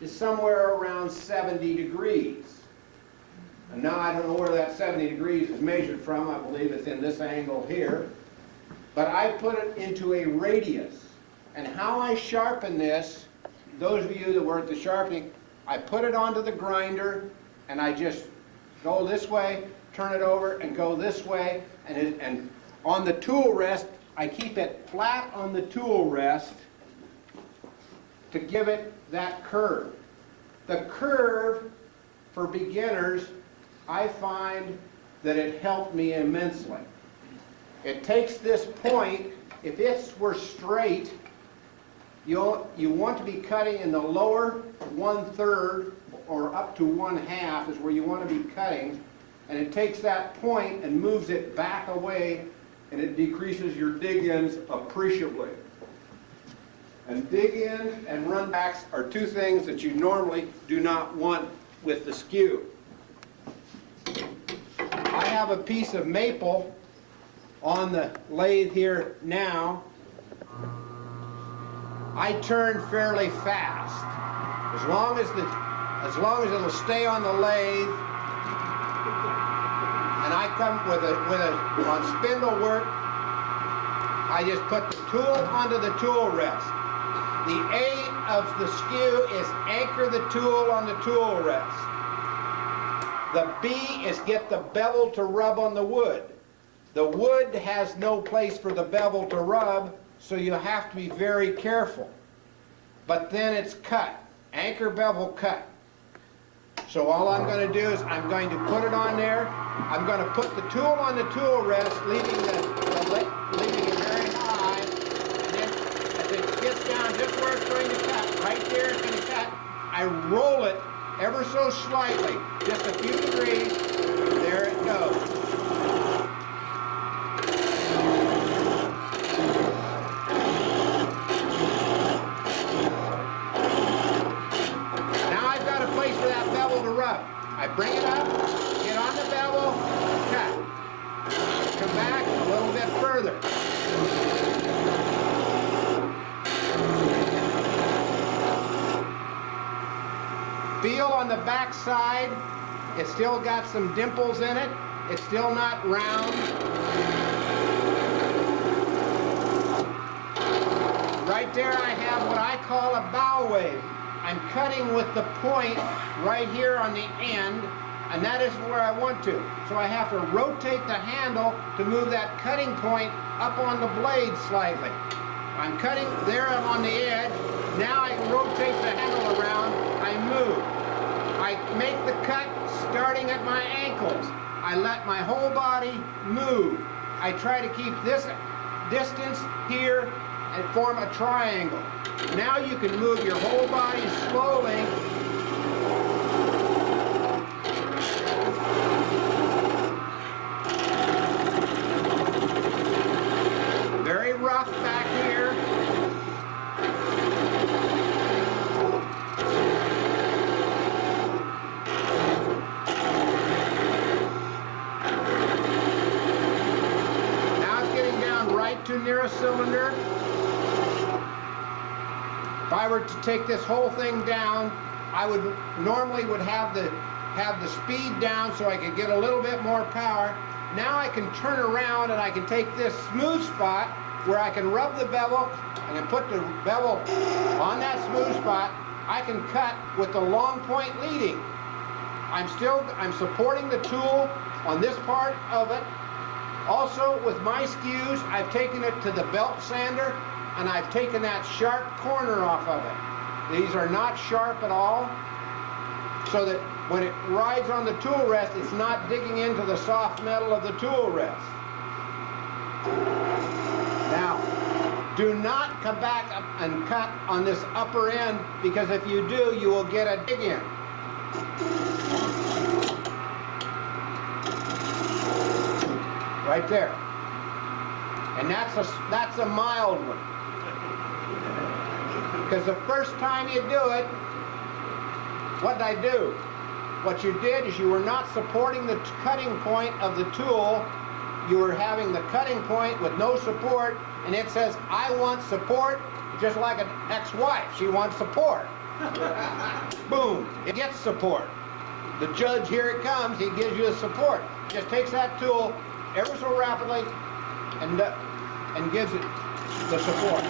is somewhere around 70 degrees. And now I don't know where that 70 degrees is measured from. I believe it's in this angle here. But I put it into a radius. And how I sharpen this, those of you that were at the sharpening, I put it onto the grinder and I just go this way, turn it over and go this way, and on the tool rest, I keep it flat on the tool rest to give it that curve. The curve, for beginners, I find that it helped me immensely. It takes this point, if it were straight, you want to be cutting in the lower 1/3 or up to 1/2 is where you want to be cutting, and it takes that point and moves it back away, and it decreases your dig-ins appreciably. And dig-ins and run-backs are two things that you normally do not want with the skew. I have a piece of maple on the lathe here now. I turn fairly fast. As long as it'll stay on the lathe, and I come on spindle work, I just put the tool onto the tool rest. The A of the skew is anchor the tool on the tool rest. The B is get the bevel to rub on the wood. The wood has no place for the bevel to rub, so you have to be very careful. But then it's cut. Anchor bevel cut. So all I'm going to do is I'm going to put it on there. I'm going to put the tool on the tool rest, leaving it very high. And then as it gets down just where it's going to cut, right there it's going to cut, I roll it ever so slightly, just a few degrees. There it goes. I bring it up, get on the bevel, cut. Come back a little bit further. Feel on the back side, it's still got some dimples in it. It's still not round. Right there I have what I call a bow wave. I'm cutting with the point right here on the end, and that is where I want to. So I have to rotate the handle to move that cutting point up on the blade slightly. I'm cutting there, I'm on the edge. Now I rotate the handle around, I move. I make the cut starting at my ankles. I let my whole body move. I try to keep this distance here and form a triangle. Now you can move your whole body slowly. Very rough back here. Now it's getting down right to near a cylinder. If I were to take this whole thing down, I would normally have the speed down so I could get a little bit more power. Now I can turn around and I can take this smooth spot where I can rub the bevel. I can put the bevel on that smooth spot. I can cut with the long point leading. I'm supporting the tool on this part of it. Also with my skews, I've taken it to the belt sander, and I've taken that sharp corner off of it. These are not sharp at all, so that when it rides on the tool rest, it's not digging into the soft metal of the tool rest. Now, do not come back up and cut on this upper end, because if you do, you will get a dig in. Right there. And that's a mild one. Because the first time you do it, what did I do? What you did is you were not supporting the cutting point of the tool. You were having the cutting point with no support, and it says, I want support, just like an ex-wife. She wants support. Boom, it gets support. The judge, here it comes, he gives you the support. Just takes that tool ever so rapidly and gives it the support.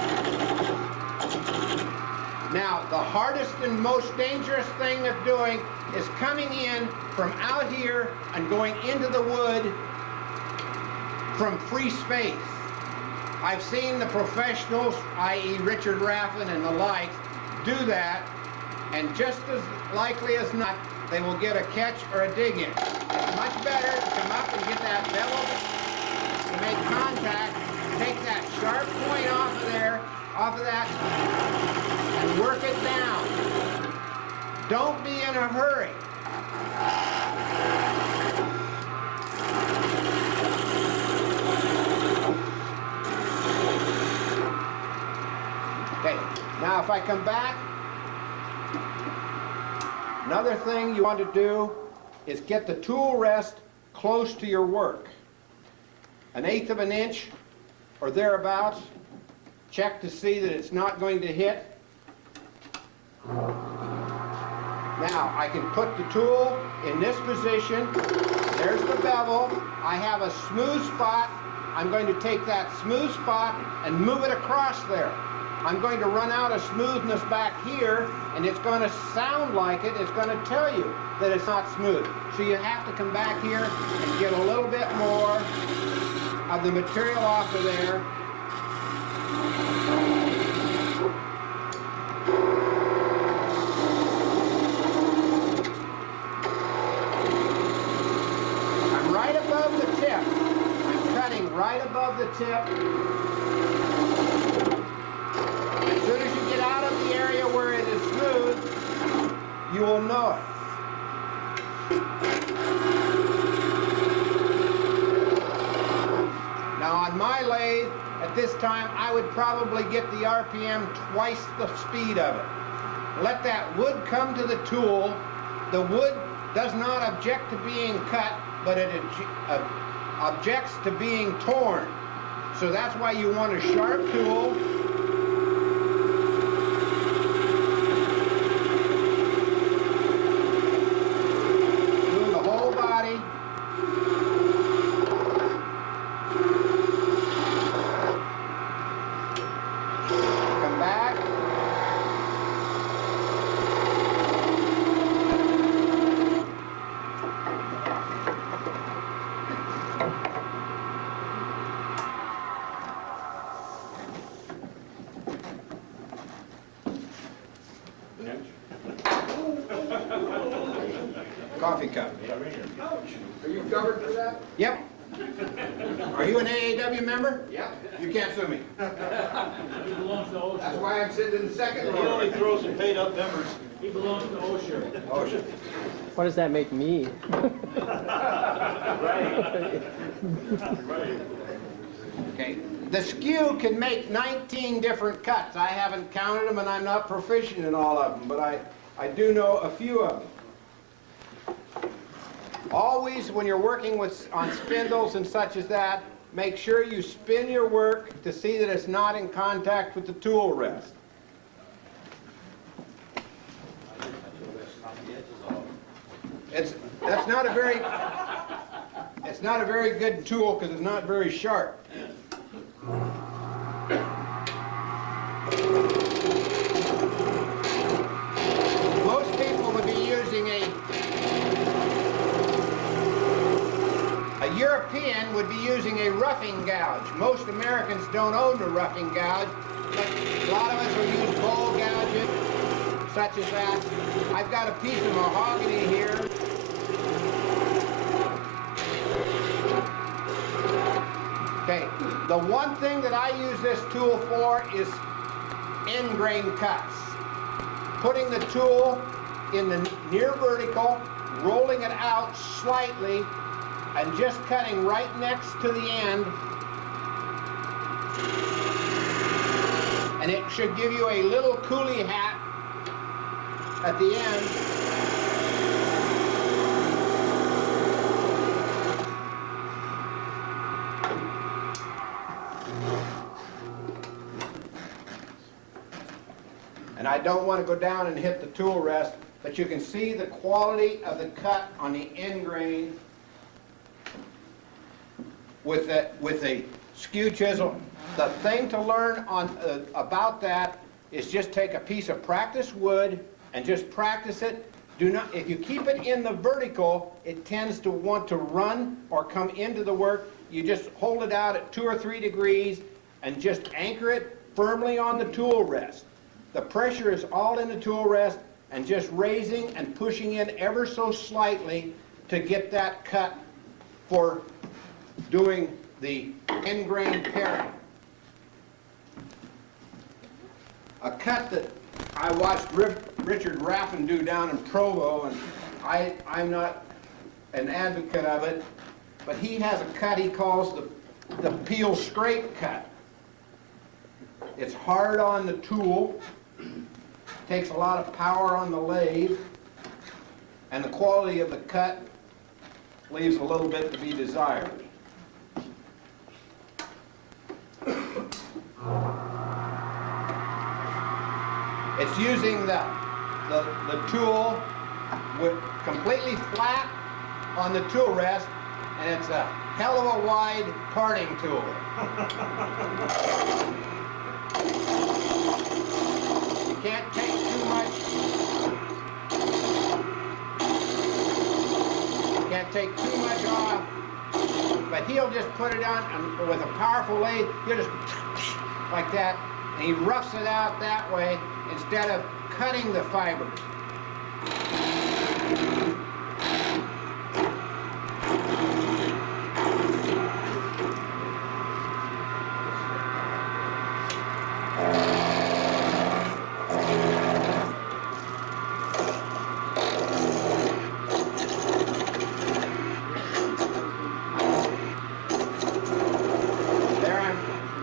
Now, the hardest and most dangerous thing of doing is coming in from out here and going into the wood from free space. I've seen the professionals, i.e. Richard Raffin and the like, do that, and just as likely as not, they will get a catch or a dig in. It's much better to come up and get that bevel to make contact, take that sharp point off of there, off of that, and work it down. Don't be in a hurry. Okay, now if I come back, another thing you want to do is get the tool rest close to your work. 1/8 of an inch or thereabouts. Check to see that it's not going to hit. Now I can put the tool in this position. There's the bevel. I have a smooth spot. I'm going to take that smooth spot and move it across there. I'm going to run out of smoothness back here, and it's going to sound like it. It's going to tell you that it's not smooth. So you have to come back here and get a little bit more of the material off of there. I'm right above the tip. I'm cutting right above the tip. As soon as you get out of the area where it is smooth, you will know it. Now on my lathe, at this time, I would probably get the RPM twice the speed of it. Let that wood come to the tool. The wood does not object to being cut, but it objects to being torn. So that's why you want a sharp tool. Through the whole body. Come back. Coffee cup. Are you covered for that? Yep. Are you an AAW member? Yep. You can't sue me. He belongs to OSHA. That's why I'm sitting in the second He row. only throws some paid up members. He belongs to OSHA. OSHA. What does that make me? Right. Right. Okay. The Skew can make 19 different cuts. I haven't counted them and I'm not proficient in all of them, but I do know a few of them. Always, when you're working on spindles and such as that, make sure you spin your work to see that it's not in contact with the tool rest. That's not a very good tool because it's not very sharp. Most people would be using a European would be using a roughing gouge. Most Americans don't own a roughing gouge, but a lot of us will use bowl gouges, such as that. I've got a piece of mahogany here. Okay, the one thing that I use this tool for is end grain cuts. Putting the tool in the near vertical, rolling it out slightly, and just cutting right next to the end. And it should give you a little coolie hat at the end. And I don't want to go down and hit the tool rest, but you can see the quality of the cut on the end grain with a skew chisel. The thing to learn about that is just take a piece of practice wood and just practice it. Do not, if you keep it in the vertical, it tends to want to run or come into the work. You just hold it out at 2 or 3 degrees and just anchor it firmly on the tool rest. The pressure is all in the tool rest, and just raising and pushing in ever so slightly to get that cut for doing the end grain pairing. A cut that I watched Richard Raffin do down in Provo, and I'm not an advocate of it, but he has a cut he calls the peel scrape cut. It's hard on the tool, takes a lot of power on the lathe, and the quality of the cut leaves a little bit to be desired. It's using the tool with completely flat on the tool rest, and it's a hell of a wide parting tool. You can't take too much. You can't take too much off, but he'll just put it on, and with a powerful lathe, he'll just like that, and he roughs it out that way instead of cutting the fibers.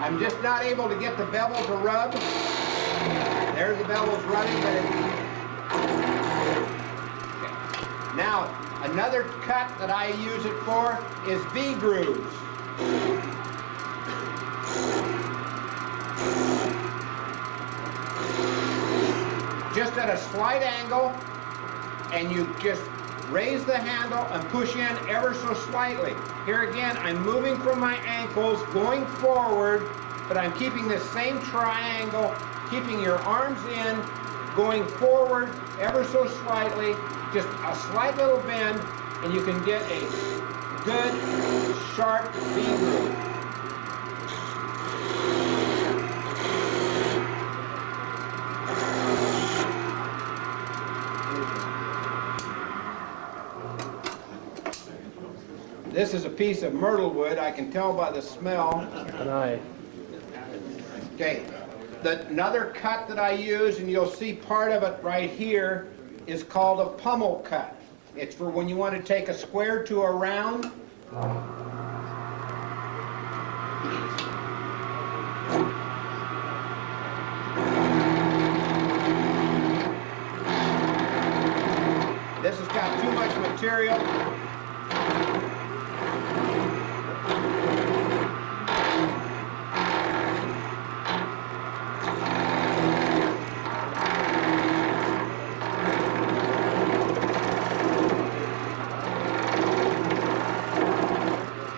I'm just not able to get the bevel to rub. There's the bevel's running, but okay. Now, another cut that I use it for is V-grooves. Just at a slight angle, and you just raise the handle and push in ever so slightly. Here again, I'm moving from my ankles, going forward, but I'm keeping this same triangle, keeping your arms in, going forward ever so slightly, just a slight little bend, and you can get a good, sharp V-groove. This is a piece of myrtle wood. I can tell by the smell. And I. Okay. Another cut that I use, and you'll see part of it right here, is called a pummel cut. It's for when you want to take a square to a round. This has got too much material.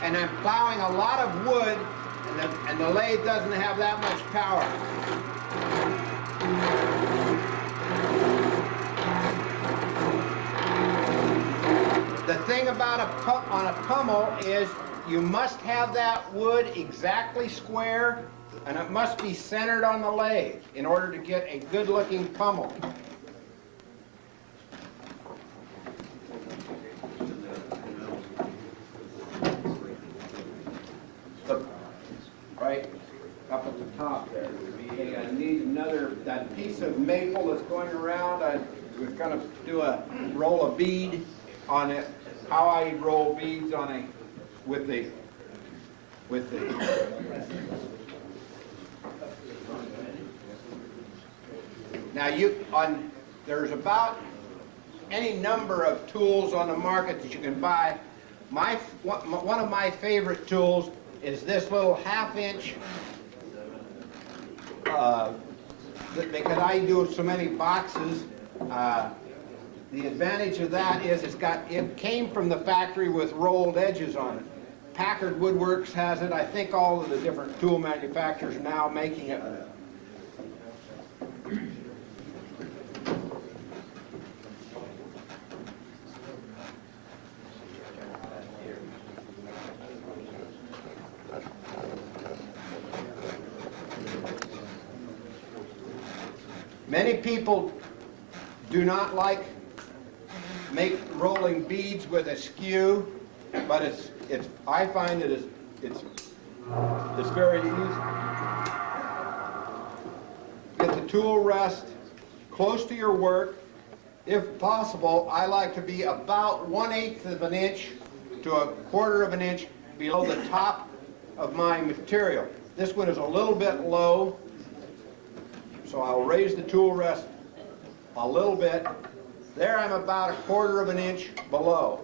And I'm plowing a lot of wood, and the lathe doesn't have that much power. The thing about on a pummel is you must have that wood exactly square, and it must be centered on the lathe in order to get a good-looking pummel. Right up at the top there. Okay, I need that piece of maple that's going around. I was going to do a roll a bead on it. How I roll beads on with the now there's about any number of tools on the market that you can buy. One of my favorite tools is this little 1/2 inch because I do so many boxes, the advantage of that is it came from the factory with rolled edges on it. Packard Woodworks has it. I think all of the different tool manufacturers are now making it. Many people do not like rolling beads with a skew, but I find it's very easy. Get the tool rest close to your work. If possible, I like to be about 1/8 of an inch to 1/4 of an inch below the top of my material. This one is a little bit low, so I'll raise the tool rest a little bit. There I'm about 1/4 of an inch below.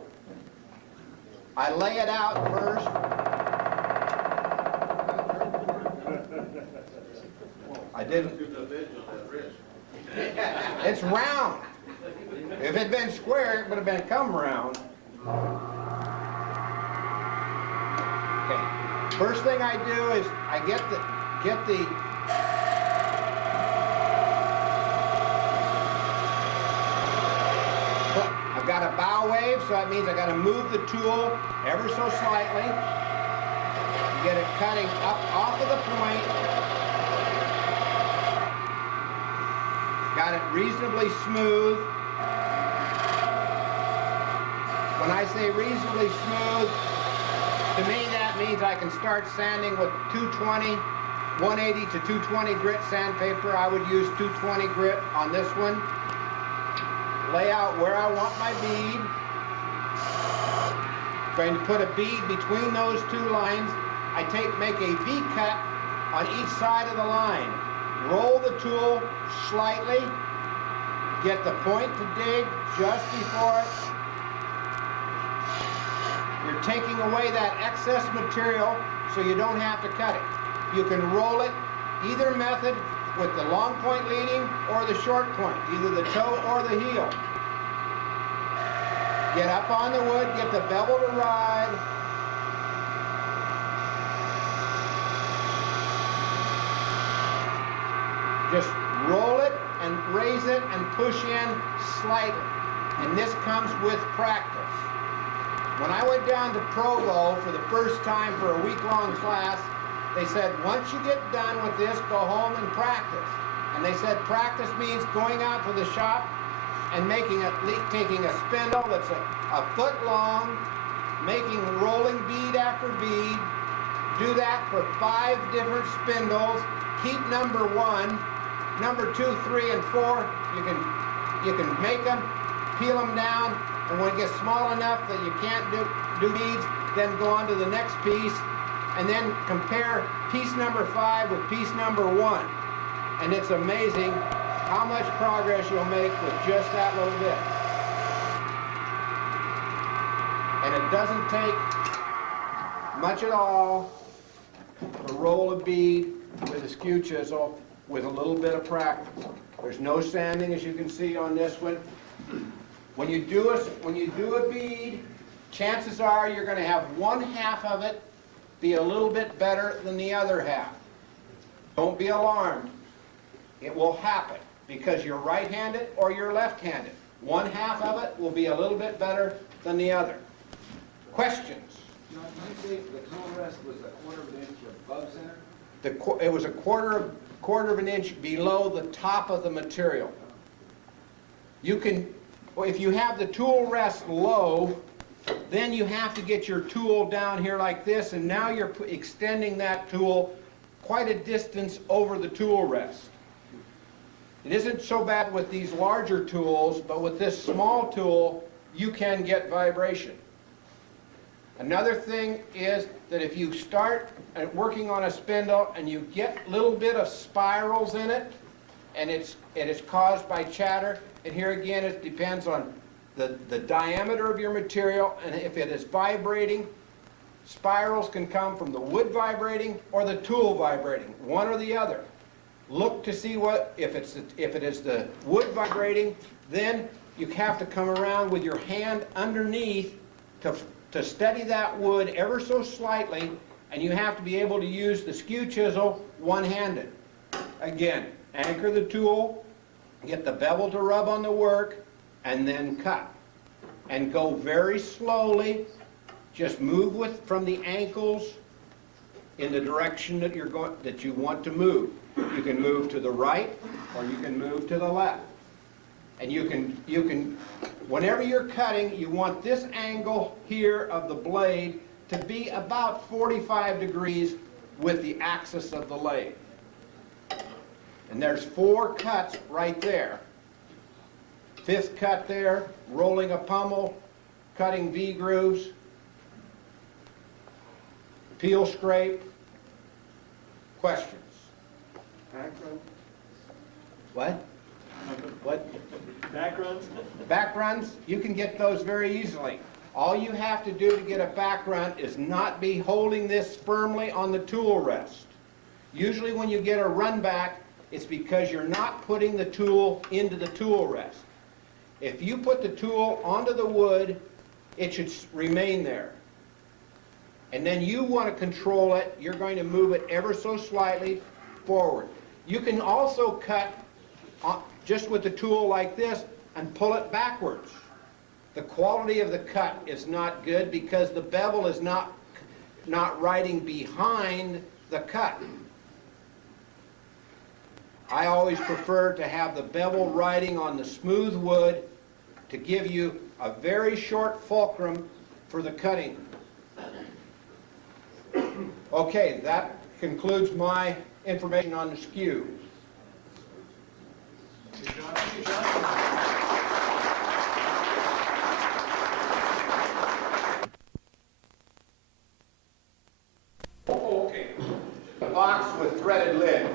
I lay it out first. I didn't. It's round. If it had been square, it would have been come round. Okay. First thing I do is I get the I've got a bow wave, so that means I got to move the tool ever so slightly. Get it cutting up off of the point. Got it reasonably smooth. When I say reasonably smooth, to me that means I can start sanding with 220, 180 to 220 grit sandpaper. I would use 220 grit on this one. Lay out where I want my bead. Going to put a bead between those two lines. I make a V cut on each side of the line. Roll the tool slightly. Get the point to dig just before it. You're taking away that excess material so you don't have to cut it. You can roll it either method with the long point leading or the short point, either the toe or the heel. Get up on the wood, get the bevel to ride. Just roll it and raise it and push in slightly. And this comes with practice. When I went down to Provo for the first time for a week-long class, they said, once you get done with this, go home and practice. And they said practice means going out to the shop and taking a spindle that's a foot long, making rolling bead after bead. Do that for 5 different spindles. Keep number 1, number 2, 3, and 4. You can make them, peel them down, and when it gets small enough that you can't do beads, then go on to the next piece, and then compare piece number 5 with piece number 1. And it's amazing how much progress you'll make with just that little bit. And it doesn't take much at all to roll a bead with a skew chisel with a little bit of practice. There's no sanding, as you can see on this one. When you do a bead, chances are you're going to have one half of it be a little bit better than the other half. Don't be alarmed. It will happen because you're right-handed or you're left-handed. One half of it will be a little bit better than the other. Questions? Now, you say the tool rest was a 1/4 of an inch above center? It was a quarter of an inch below the top of the material. If you have the tool rest low, then you have to get your tool down here like this, and now you're extending that tool quite a distance over the tool rest. It isn't so bad with these larger tools, but with this small tool, you can get vibration. Another thing is that if you start working on a spindle and you get a little bit of spirals in it, and it is caused by chatter, and here again it depends on the diameter of your material, and if it is vibrating, spirals can come from the wood vibrating or the tool vibrating, one or the other. look to see if it is the wood vibrating, then you have to come around with your hand underneath to steady that wood ever so slightly, and you have to be able to use the skew chisel one-handed. Again, anchor the tool, get the bevel to rub on the work, and then cut. And go very slowly, just move from the ankles in the direction that you want to move. You can move to the right, or you can move to the left. And you can, whenever you're cutting, you want this angle here of the blade to be about 45 degrees with the axis of the lathe. And there's 4 cuts right there. 5th cut there, rolling a pummel, cutting V-grooves, peel scrape. Questions? What? What? Back runs? Back runs, you can get those very easily. All you have to do to get a back run is not be holding this firmly on the tool rest. Usually when you get a run back, it's because you're not putting the tool into the tool rest. If you put the tool onto the wood, it should remain there. And then you want to control it. You're going to move it ever so slightly forward. You can also cut just with the tool like this and pull it backwards. The quality of the cut is not good because the bevel is not riding behind the cut. I always prefer to have the bevel riding on the smooth wood to give you a very short fulcrum for the cutting. Okay, that concludes my information on the skew. Okay, the box with threaded lid.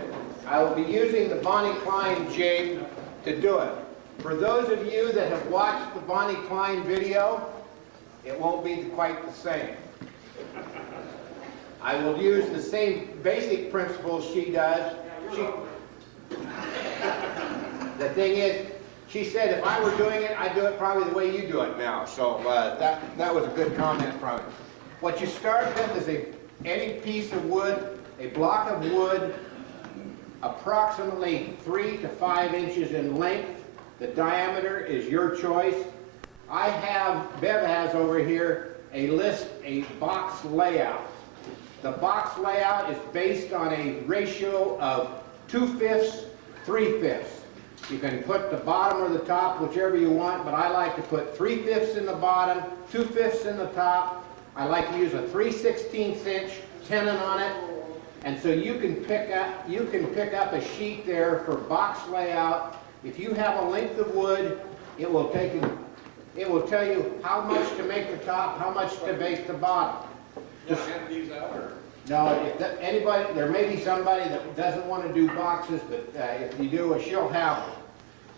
I will be using the Bonnie Klein jig to do it. For those of you that have watched the Bonnie Klein video, it won't be quite the same. I will use the same basic principles she does. The thing is, she said if I were doing it, I'd do it probably the way you do it now. So that was a good comment from it. What you start with is any piece of wood, a block of wood, approximately 3 to 5 inches in length. The diameter is your choice. Bev has over here a box layout. The box layout is based on a ratio of 2/5, 3/5. You can put the bottom or the top, whichever you want, but I like to put 3/5 in the bottom, 2/5 in the top. I like to use a 3/16 inch tenon on it. And so you can pick up a sheet there for box layout. If you have a length of wood, it will tell you how much to make the top, how much to make the bottom. Just hand these out, or? No, there may be somebody that doesn't want to do boxes, but if you do, she'll have them.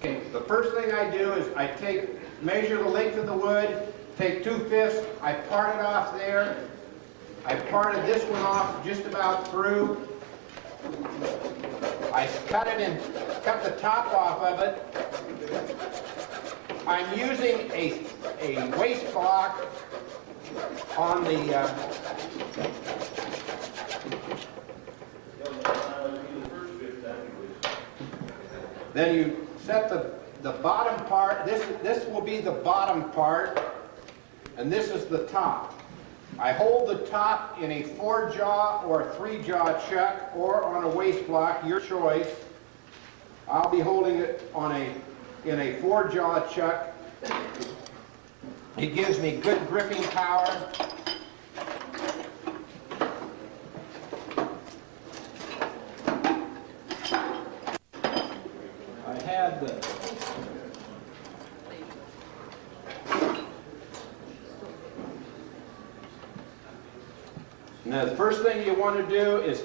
Okay, the first thing I do is I measure the length of the wood, take 2/5, I part it off there. I parted this one off just about through. I cut the top off of it. I'm using a waste block on the then you set the bottom part. This will be the bottom part, and this is the top. I hold the top in a 4-jaw or a 3-jaw chuck or on a waste block, your choice. I'll be holding it in a 4-jaw chuck. It gives me good gripping power. I had the Now the first thing you want to do is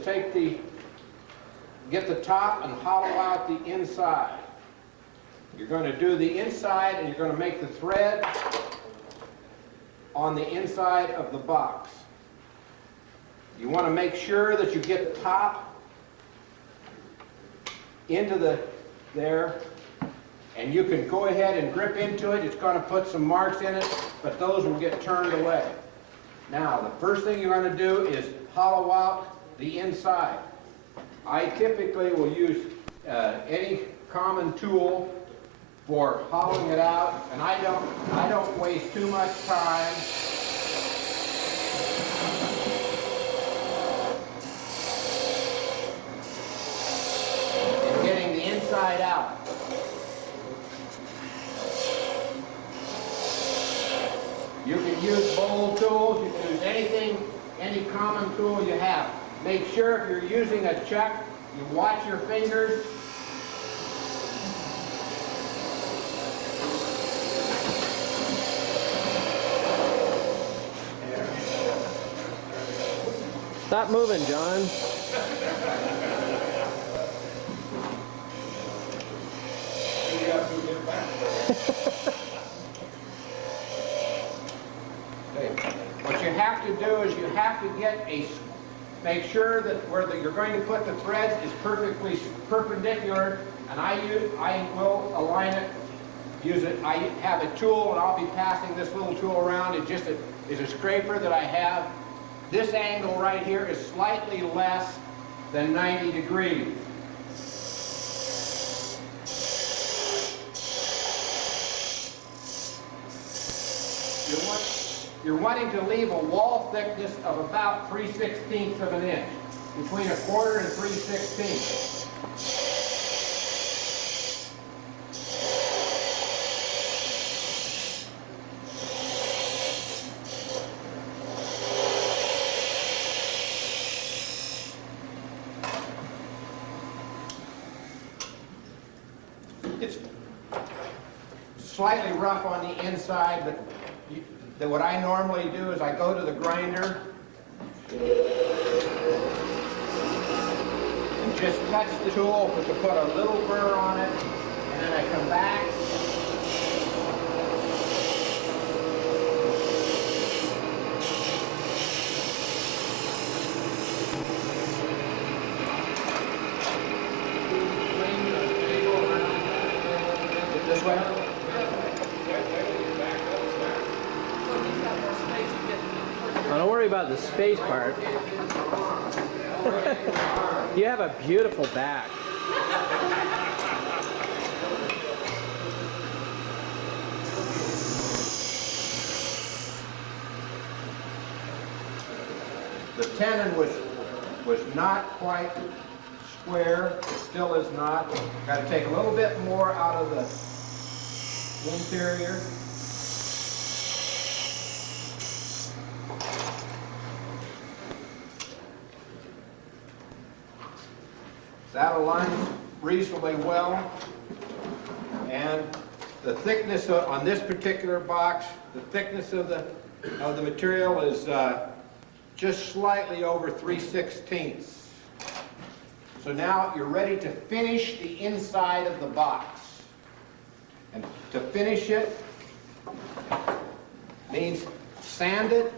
get the top and hollow out the inside. You're going to do the inside and you're going to make the thread on the inside of the box. You want to make sure that you get the top into there, and you can go ahead and grip into it. It's going to put some marks in it, but those will get turned away. Now, the first thing you're going to do is hollow out the inside. I typically will use any common tool for hollowing it out, and I don't waste too much time. In getting the inside out. You can use bowl tools, you can use anything, any common tool you have. Make sure if you're using a chuck, you watch your fingers. Stop moving, John. What you have to do is you have to make sure that where you're going to put the threads is perfectly perpendicular, and I will align it, I have a tool, and I'll be passing this little tool around. It just is a scraper that I have. This angle right here is slightly less than 90 degrees. You're wanting to leave a wall thickness of about 3/16 of an inch, between 1/4 and 3/16. It's slightly rough on the inside, but what I normally do is I go to the grinder and just touch the tool to put a little burr on it, and then I come back. This way. Now, don't worry about the space part. You have a beautiful back. The tenon was not quite square. It still is not. Got to take a little bit more out of the interior. That aligns reasonably well, and the thickness on this particular box, the thickness of the material is just slightly over 3/16. So now you're ready to finish the inside of the box. And to finish it means sand it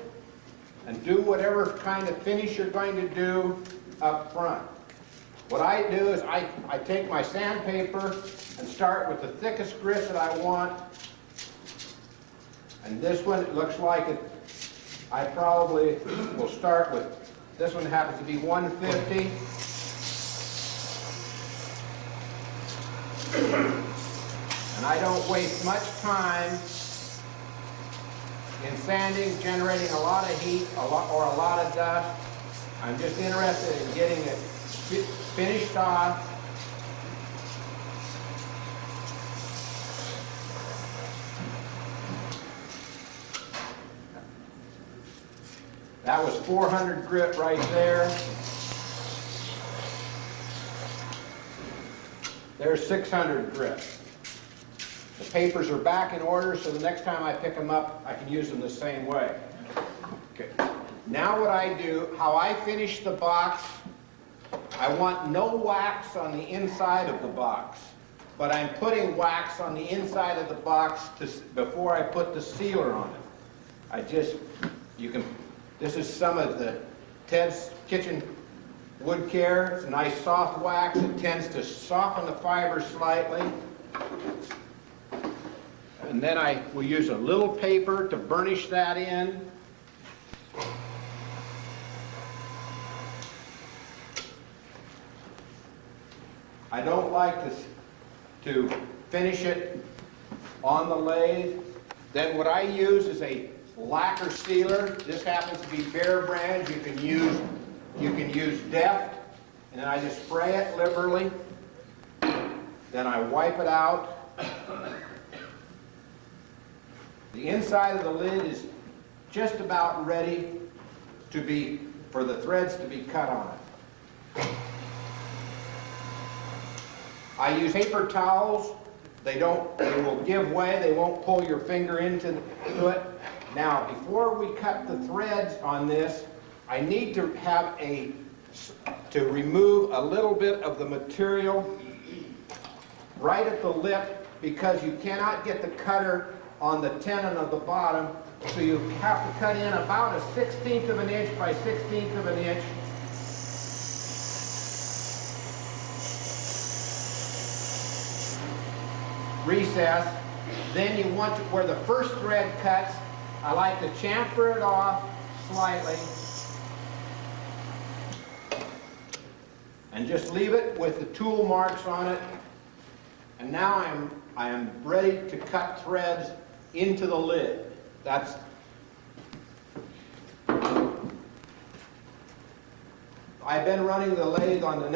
and do whatever kind of finish you're going to do up front. What I do is I take my sandpaper and start with the thickest grit that I want. And this one, it looks like it, I probably will start with, this one happens to be 150. And I don't waste much time in sanding, generating a lot of heat or a lot of dust. I'm just interested in getting it finished off. That was 400 grit right there. There's 600 grit. The papers are back in order, so the next time I pick them up, I can use them the same way. Okay. Now what I do, how I finish the box, I want no wax on the inside of the box, but I'm putting wax on the inside of the box before I put the sealer on it. This is some of the Ted's Kitchen wood care. It's a nice soft wax. It tends to soften the fiber slightly. And then I will use a little paper to burnish that in. I don't like to finish it on the lathe. Then what I use is a lacquer sealer. This happens to be Bear brand. You can use Deft, and then I just spray it liberally. Then I wipe it out. The inside of the lid is just about ready for the threads to be cut on it. I use paper towels. They will give way. They won't pull your finger into it. Now, before we cut the threads on this, I need to remove a little bit of the material right at the lip, because you cannot get the cutter on the tenon of the bottom, so you have to cut in about a 1/16 of an inch by 1/16 of an inch. Recess. Then you want to, where the first thread cuts, I like to chamfer it off slightly and just leave it with the tool marks on it. And now I am ready to cut threads into the lid. I've been running the lathe on the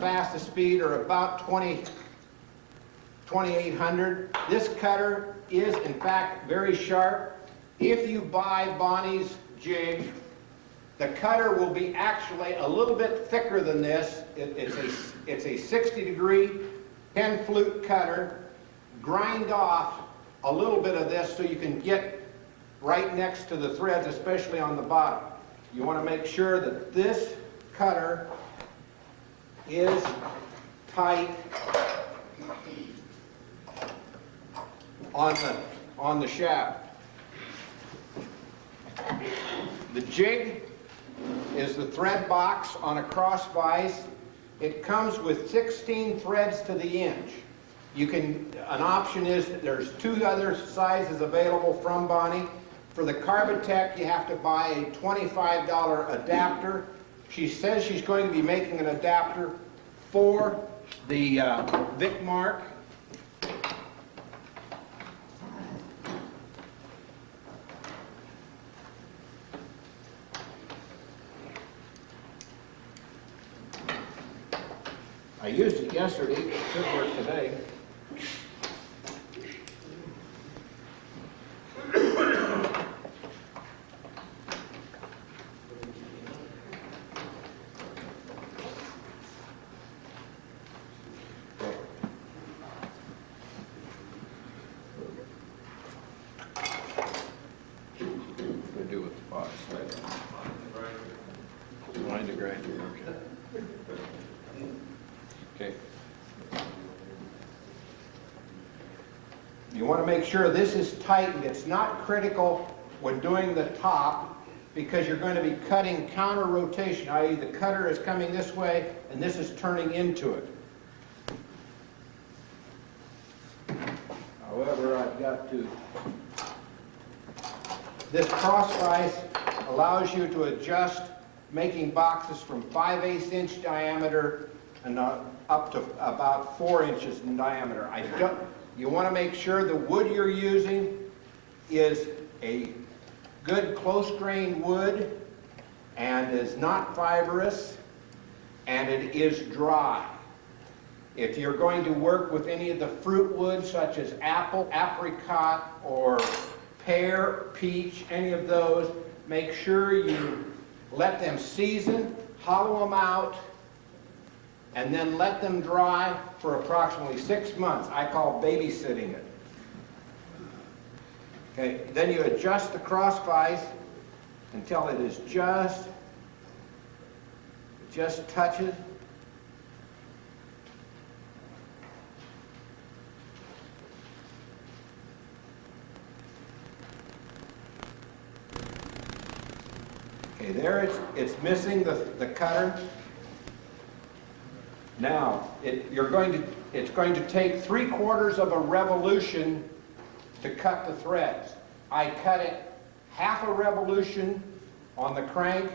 fastest speed, or about 2800. This cutter is in fact very sharp. If you buy Bonnie's jig, the cutter will be actually a little bit thicker than this. It's a 60-degree 10-flute cutter. Grind off a little bit of this so you can get right next to the threads, especially on the bottom. You want to make sure that this cutter is tight on the shaft. The jig is the thread box on a cross vise. It comes with 16 threads to the inch. An option is that there's 2 other sizes available from Bonnie. For the Carbotech, you have to buy a $25 adapter. She says she's going to be making an adapter for the Vic Mark. I used it yesterday, it should work today. What do I do with the box? Wind the grinder. Okay. You want to make sure this is tightened. It's not critical when doing the top, because you're going to be cutting counter rotation, i.e. the cutter is coming this way and this is turning into it. However, I've got to... This cross vise allows you to adjust making boxes from 5/8 inch diameter and up to about 4 inches in diameter. You want to make sure the wood you're using is a good close-grained wood and is not fibrous, and it is dry. If you're going to work with any of the fruit woods such as apple, apricot, or pear, peach, any of those, make sure you let them season, hollow them out, and then let them dry for approximately 6 months. I call babysitting it. Okay, then you adjust the cross vise until it is just touches. Okay, there it's missing the cutter. Now, it's going to take 3/4 of a revolution to cut the threads. I cut it half a revolution on the crank,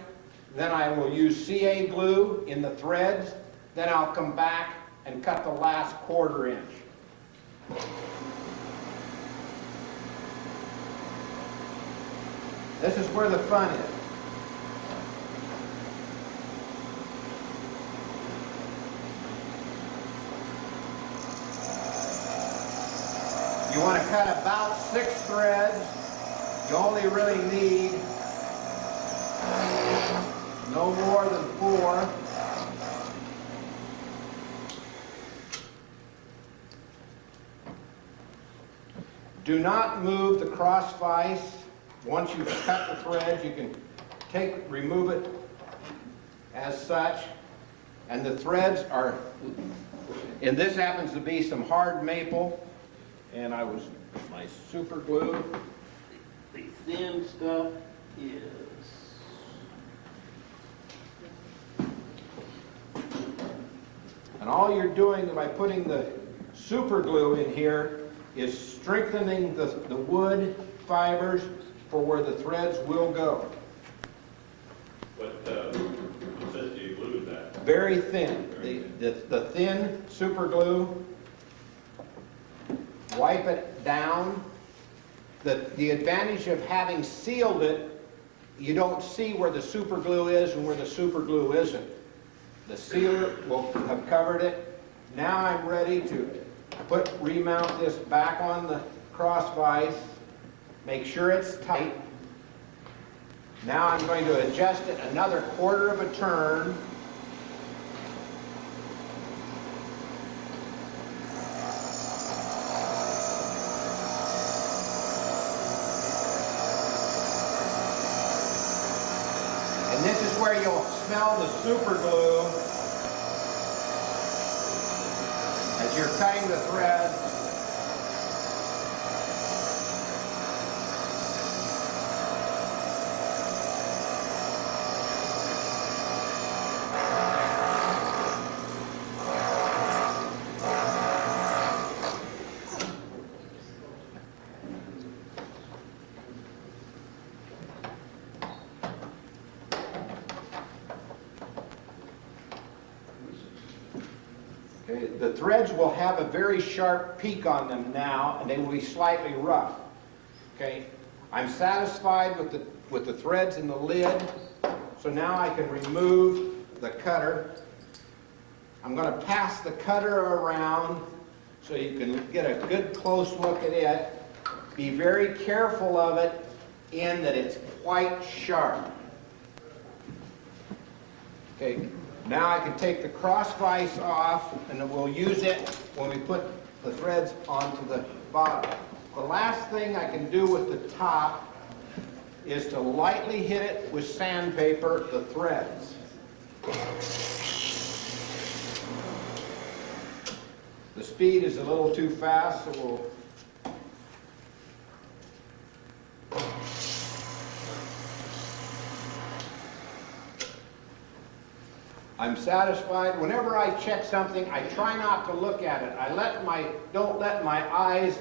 then I will use CA glue in the threads, then I'll come back and cut the last 1/4 inch. This is where the fun is. You want to cut about 6 threads. You only really need no more than 4. Do not move the cross vise. Once you've cut the threads, you can remove it as such. And the threads are, and this happens to be some hard maple, and my super glue. The thin stuff is, and all you're doing by putting the super glue in here is strengthening the wood fibers for where the threads will go. What consistency of glue is that? Very thin. The thin super glue. Wipe it down. The advantage of having sealed it, you don't see where the super glue is and where the super glue isn't. The sealer will have covered it. Now I'm ready to remount this back on the cross vise. Make sure it's tight. Now I'm going to adjust it another 1/4 of a turn. And this is where you'll smell the super glue as you're cutting the thread. Okay, the threads will have a very sharp peak on them now, and they will be slightly rough. Okay, I'm satisfied with the threads in the lid, so now I can remove the cutter. I'm going to pass the cutter around so you can get a good close look at it. Be very careful of it in that it's quite sharp. Okay. Now I can take the cross vise off, and then we'll use it when we put the threads onto the bottom. The last thing I can do with the top is to lightly hit it with sandpaper, the threads. The speed is a little too fast, so we'll I'm satisfied. Whenever I check something, I try not to look at it. Don't let my eyes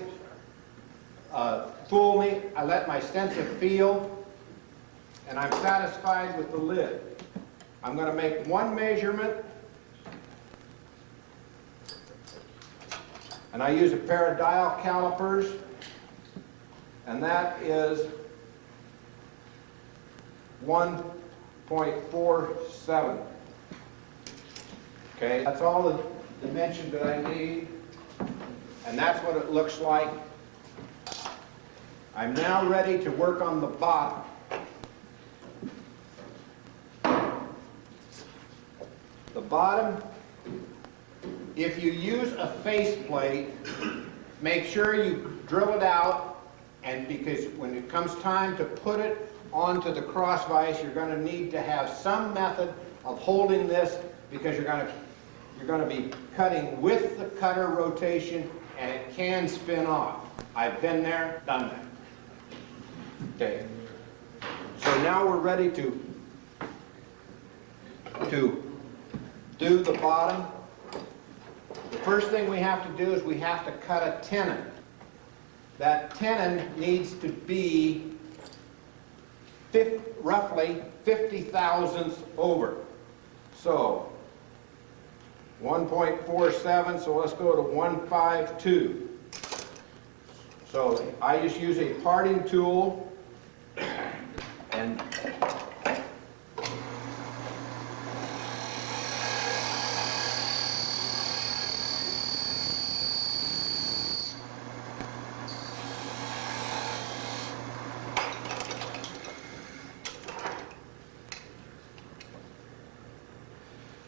fool me. I let my sense of feel, and I'm satisfied with the lid. I'm going to make one measurement, and I use a pair of dial calipers, and that is 1.47. Okay, that's all the dimensions that I need, and that's what it looks like. I'm now ready to work on the bottom. The bottom, if you use a faceplate, make sure you drill it out, and because when it comes time to put it onto the cross vise, you're going to need to have some method of holding this, because you're going to be cutting with the cutter rotation, and it can spin off. I've been there, done that. Okay. So now we're ready to do the bottom. the first thing we have to do is we have to cut a tenon. That tenon needs to be roughly 50 thousandths over. So 1.47, so let's go to 152. So I just use a parting tool and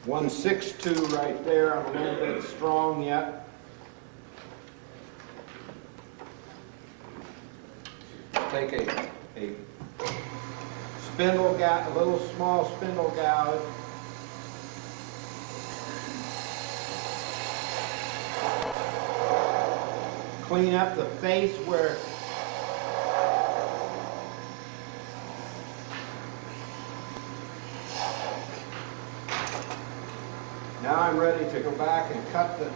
.162 right there. I'm a little bit strong yet. Take a spindle gouge, a little small spindle gouge. Clean up the face where now I'm ready to go back and cut the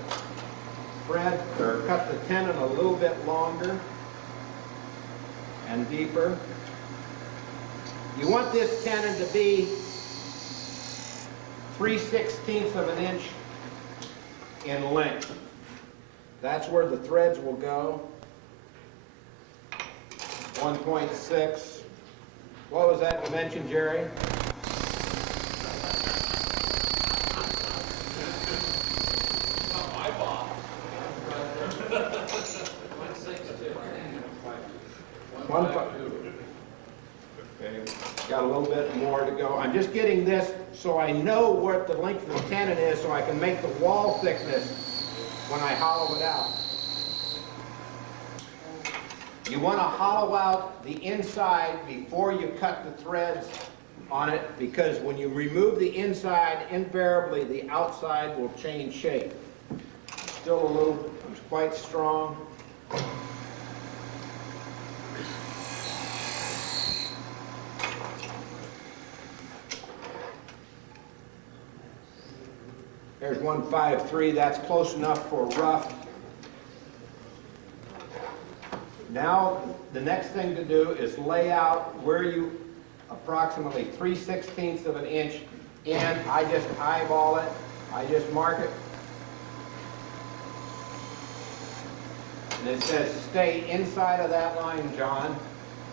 thread, or cut the tenon a little bit longer and deeper. You want this tenon to be 3/16 of an inch in length. That's where the threads will go. 1.6. What was that dimension, Jerry? Okay, got a little bit more to go. I'm just getting this so I know what the length of the tenon is so I can make the wall thickness when I hollow it out. You want to hollow out the inside before you cut the threads on it, because when you remove the inside, invariably the outside will change shape. Still a little, I'm quite strong. There's 153, that's close enough for rough. Now, the next thing to do is lay out where you approximately 3/16 of an inch in. I just eyeball it, I just mark it. And it says stay inside of that line, John.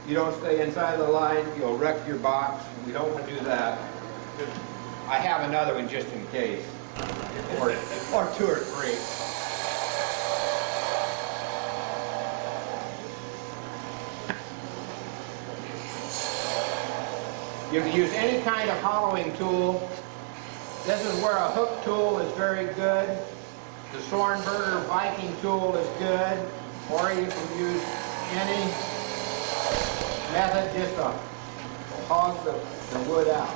You don't stay inside of the line, you'll wreck your box. We don't want to do that. I have another one just in case. Or two or three. You can use any kind of hollowing tool. This is where a hook tool is very good. The Sornberger Viking tool is good. Or you can use any method just to hog the wood out.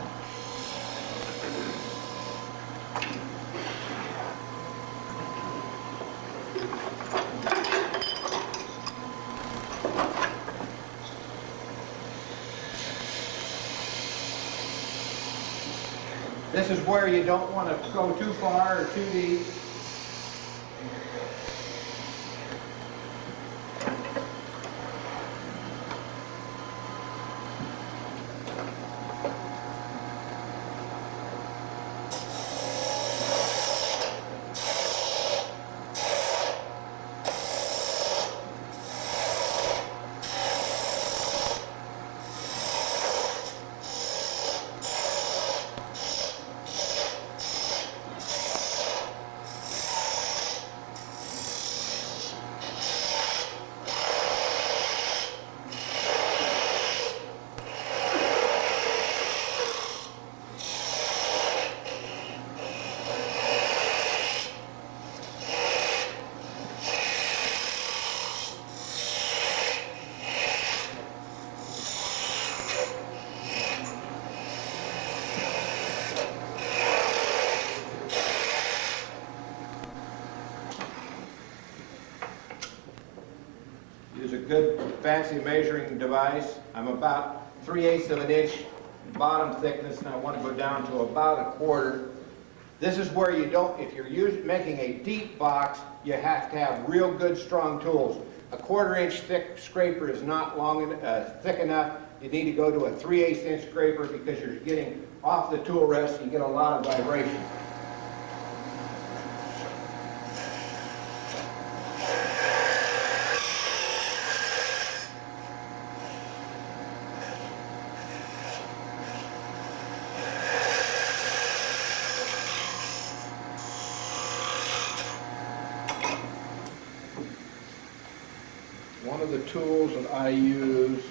This is where you don't want to go too far or too deep. Good fancy measuring device. I'm about 3/8 of an inch bottom thickness, and I want to go down to about 1/4. This is where you don't, if you're making a deep box, you have to have real good strong tools. A 1/4-inch thick scraper is not thick enough. You need to go to a 3/8 inch scraper because you're getting off the tool rest, you get a lot of vibration. One of the tools that I use,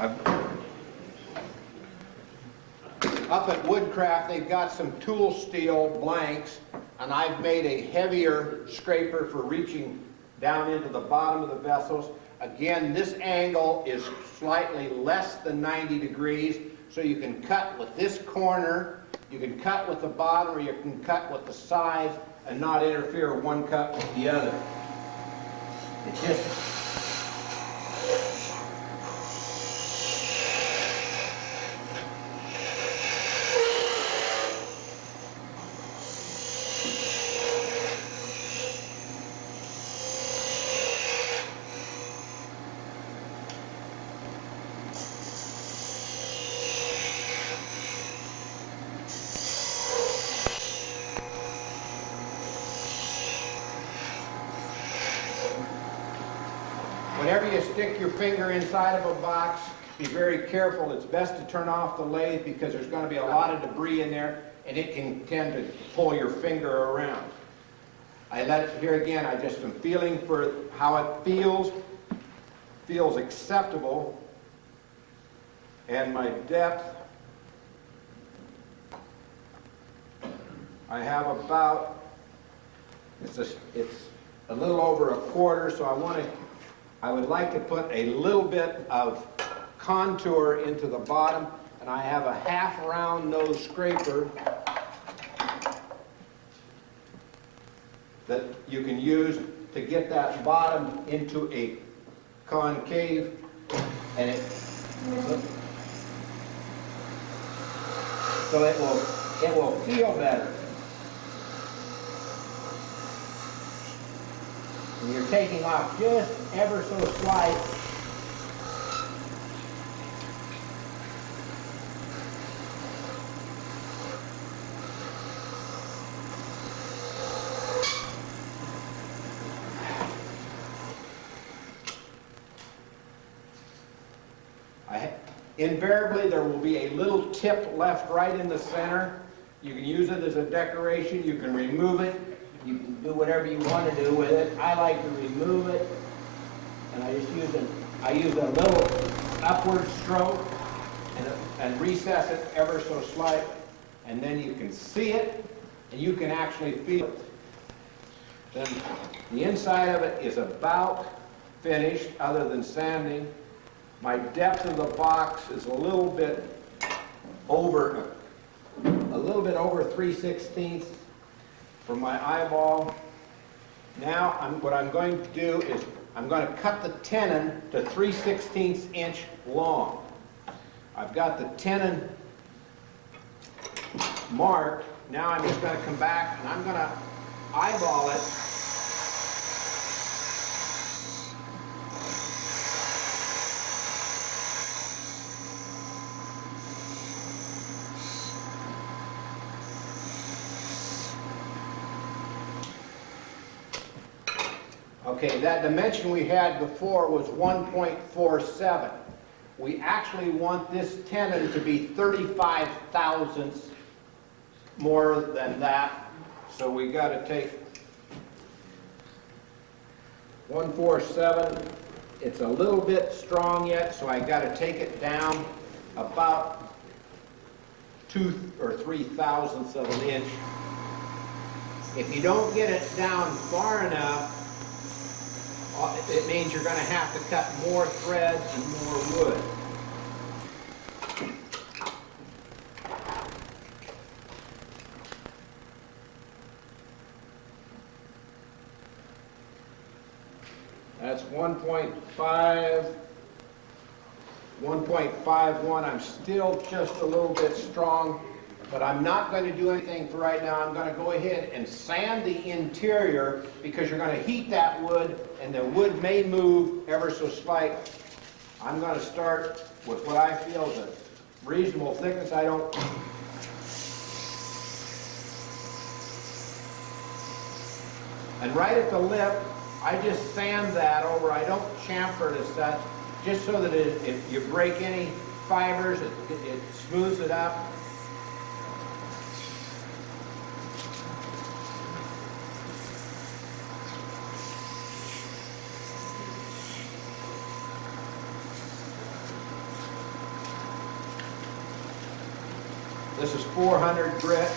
up at Woodcraft, they've got some tool steel blanks, and I've made a heavier scraper for reaching down into the bottom of the vessels. Again, this angle is slightly less than 90 degrees, so you can cut with this corner, you can cut with the bottom, or you can cut with the sides, and not interfere one cut with the other. It's just whenever you stick your finger inside of a box, be very careful. It's best to turn off the lathe because there's going to be a lot of debris in there and it can tend to pull your finger around. I let it here again. I just am feeling for how it feels. Feels acceptable. And my depth, I have about, it's a little over 1/4, so I would like to put a little bit of contour into the bottom, and I have a 1/2 round nose scraper that you can use to get that bottom into a concave, and so it will feel better. And you're taking off just ever so slight. Invariably, there will be a little tip left right in the center. You can use it as a decoration. You can remove it. You can do whatever you want to do with it. I like to remove it, and I use a little upward stroke and recess it ever so slight, and then you can see it, and you can actually feel it. Then the inside of it is about finished, other than sanding. My depth of the box is a little bit over 3/16 from my eyeball. Now what I'm going to do is I'm going to cut the tenon to 3/16 inch long. I've got the tenon marked. Now I'm just going to come back and I'm going to eyeball it. Okay, that dimension we had before was 1.47. We actually want this tenon to be 35 thousandths more than that. So we got to take 147. It's a little bit strong yet, so I got to take it down about 2 or 3 thousandths of an inch. If you don't get it down far enough, it means you're going to have to cut more thread and more wood. That's 1.5. 1.51. I'm still just a little bit strong, but I'm not going to do anything for right now. I'm going to go ahead and sand the interior because you're going to heat that wood and the wood may move ever so slight. I'm going to start with what I feel is a reasonable thickness. And right at the lip, I just sand that over. I don't chamfer it as such, just so that if you break any fibers, it smooths it up. This is 400 grit.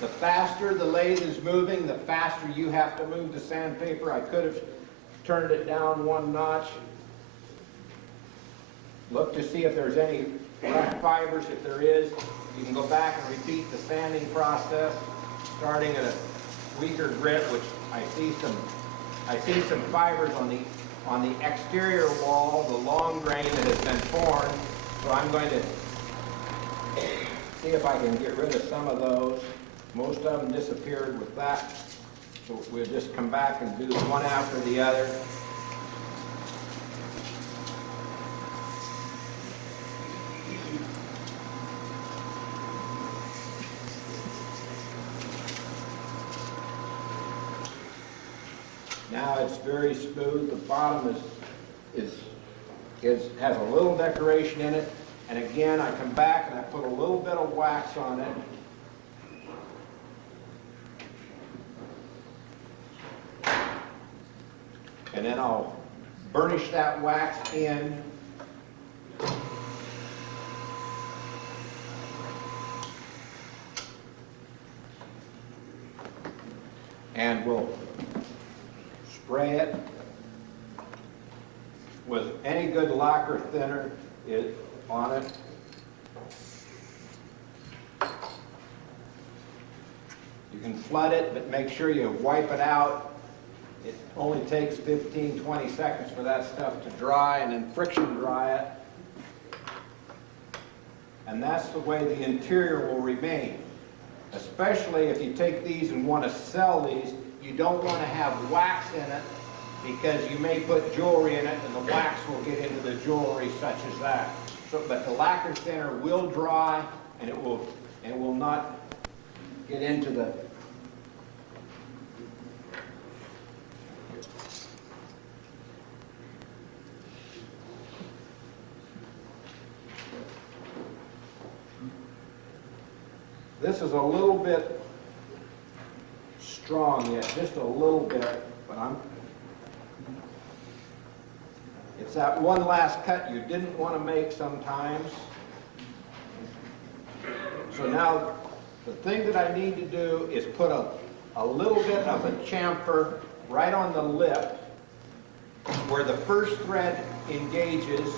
The faster the lathe is moving, the faster you have to move the sandpaper. I could have turned it down one notch. Look to see if there's any rough fibers. If there is, you can go back and repeat the sanding process, starting at a weaker grit, which I see some fibers on the exterior wall, the long grain that has been formed. So I'm going to see if I can get rid of some of those. Most of them disappeared with that. So we'll just come back and do one after the other. Now it's very smooth. The bottom has a little decoration in it. And again, I come back and I put a little bit of wax on it. And then I'll burnish that wax in. And we'll spray it with any good lacquer thinner on it. You can flood it, but make sure you wipe it out. It only takes 15-20 seconds for that stuff to dry, and then friction dry it. And that's the way the interior will remain. Especially if you take these and want to sell these, you don't want to have wax in it because you may put jewelry in it and the wax will get into the jewelry such as that. So, but the lacquer thinner will dry and it will not get into the This is a little bit strong yet, just a little bit, but it's that one last cut you didn't want to make sometimes. So now the thing that I need to do is put a little bit of a chamfer right on the lip where the first thread engages.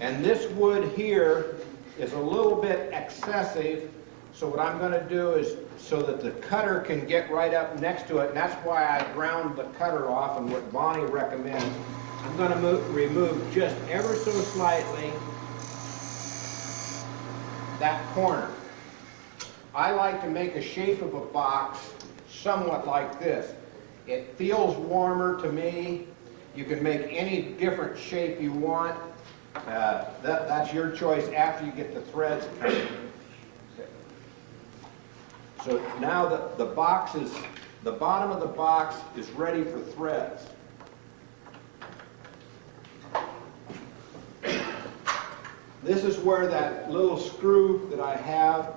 And this wood here is a little bit excessive, so what I'm going to do is, so that the cutter can get right up next to it, and that's why I ground the cutter off, and what Bonnie recommends, I'm going to remove just ever so slightly that corner. I like to make a shape of a box somewhat like this. It feels warmer to me. You can make any different shape you want. That's your choice after you get the threads cut. Okay. So now the bottom of the box is ready for threads. This is where that little screw that I have,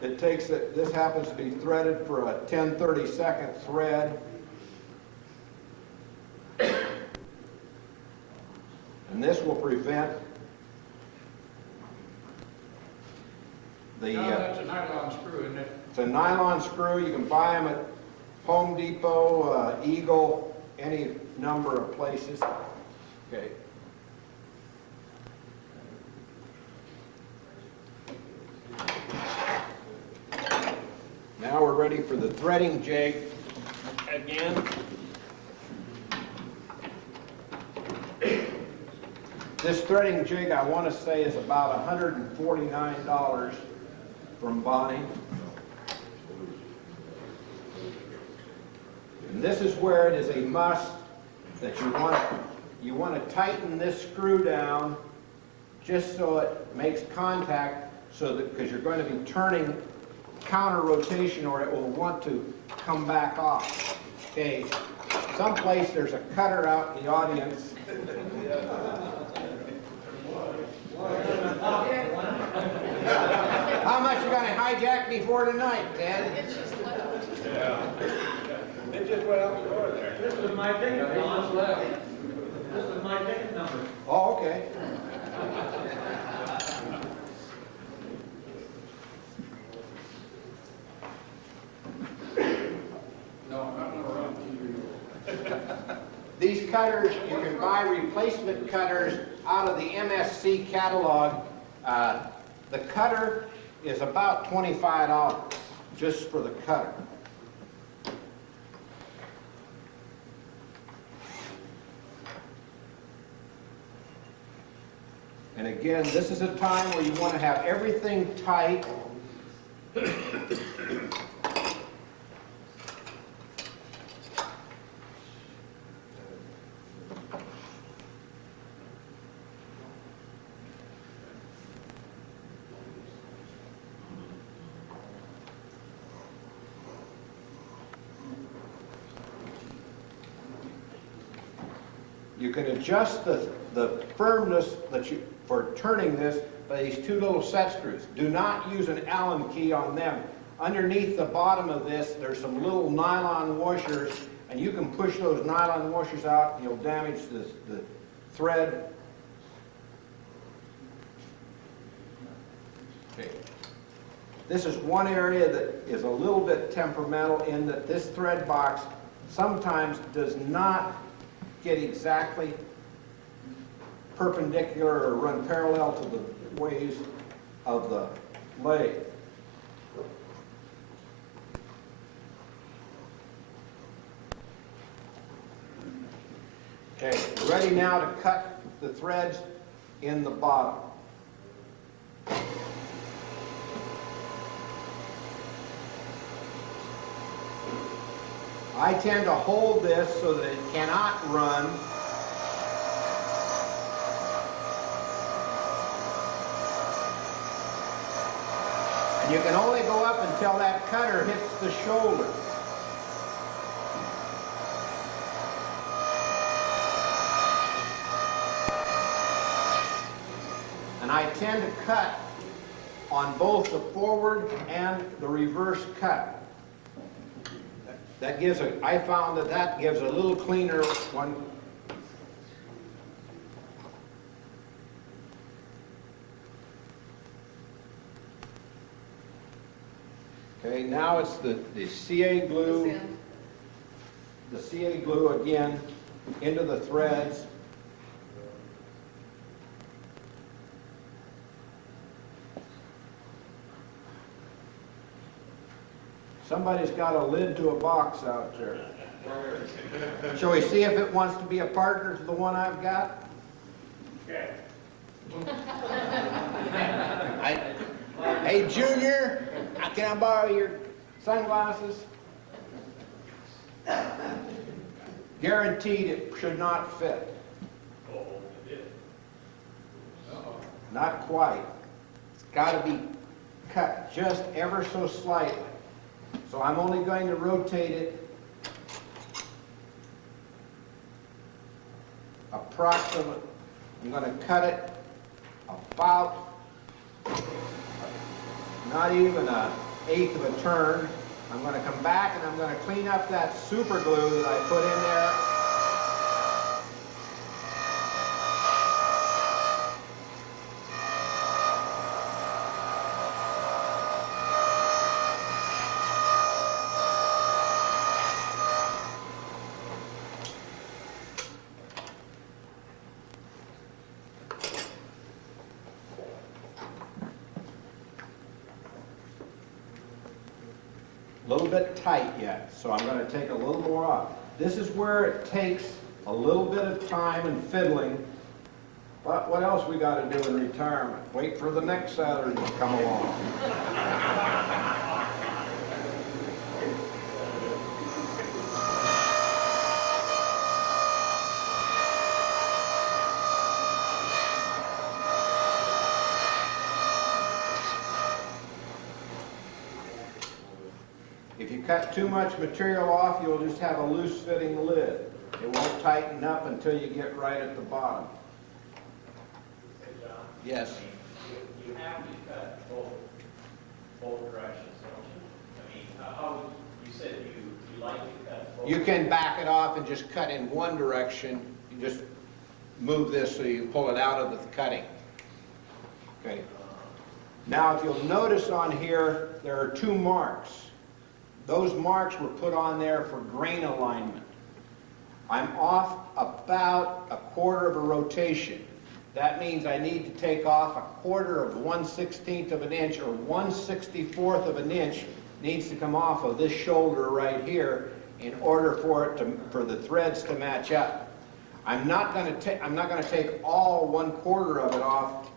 this happens to be threaded for a 10/32 thread. And this will prevent the... that's a nylon screw, isn't it? It's a nylon screw. You can buy them at Home Depot, Eagle, any number of places. Okay. ready for the threading jig again. This threading jig, I want to say, is about $149 from Bonnie. And this is where it is a must that you want to tighten this screw down just so it makes contact, so that, because you're going to be turning counter rotation or it will want to come back off. Okay, someplace there's a cutter out in the audience. How much you gonna hijack me for tonight, Ted? It just went out the door there. This is my ticket, John. This is my ticket number. Oh, okay. These cutters, you can buy replacement cutters out of the MSC catalog. The cutter is about $25 just for the cutter. And again, this is a time where you want to have everything tight. You can adjust the firmness that you for turning this by these two little set screws. Do not use an Allen key on them. Underneath the bottom of this, there's some little nylon washers, and you can push those nylon washers out, and you'll damage the thread. Okay. This is one area that is a little bit temperamental in that this thread box sometimes does not get exactly perpendicular or run parallel to the ways of the lathe. Okay, we're ready now to cut the threads in the bottom. I tend to hold this so that it cannot run. And you can only go up until that cutter hits the shoulder. And I tend to cut on both the forward and the reverse cut. That gives I found that gives a little cleaner one. Okay, now it's the CA glue. The CA glue again into the threads. Somebody's got a lid to a box out there. Shall we see if it wants to be a partner to the one I've got? Okay. Hey, Junior, can I borrow your sunglasses? Guaranteed it should not fit. Oh, it did. Not quite. It's got to be cut just ever so slightly. So I'm only going to rotate it approximately. I'm going to cut it about not even an eighth of a turn. I'm going to come back and I'm going to clean up that super glue that I put in there. little bit tight yet, so I'm gonna take a little more off. This is where it takes a little bit of time and fiddling, but what else we gotta do in retirement? Wait for the next Saturday to come along. If you cut too much material off, you'll just have a loose fitting lid. It won't tighten up until you get right at the bottom. Hey, John, Yes. you have to cut both directions, don't you? I mean, how, you said you like to cut both. You can back it off and just cut in one direction. You just move this so you pull it out of the cutting. Okay. Now, if you'll notice on here, there are two marks. Those marks were put on there for grain alignment. I'm off about a quarter of a rotation. That means I need to take off a quarter of 1/16 of an inch, or 1/64 of an inch needs to come off of this shoulder right here in order for the threads to match up. I'm not going to take all 1/4 of it off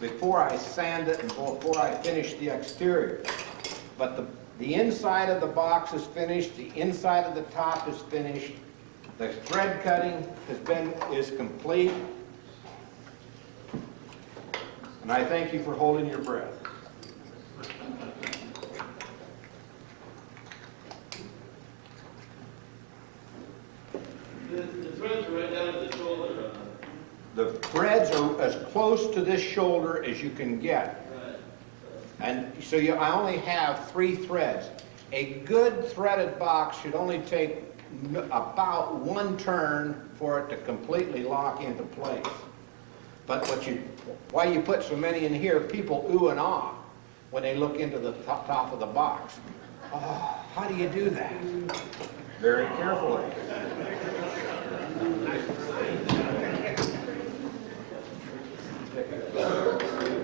before I sand it and before I finish the exterior. But the inside of the box is finished, the inside of the top is finished, the thread cutting is complete, and I thank you for holding your breath. The threads are right down at the shoulder. The threads are as close to this shoulder as you can get. And so I only have 3 threads. A good threaded box should only take about 1 turn for it to completely lock into place. But why you put so many in here, people ooh and ah when they look into the top of the box. Oh, how do you do that? Very carefully.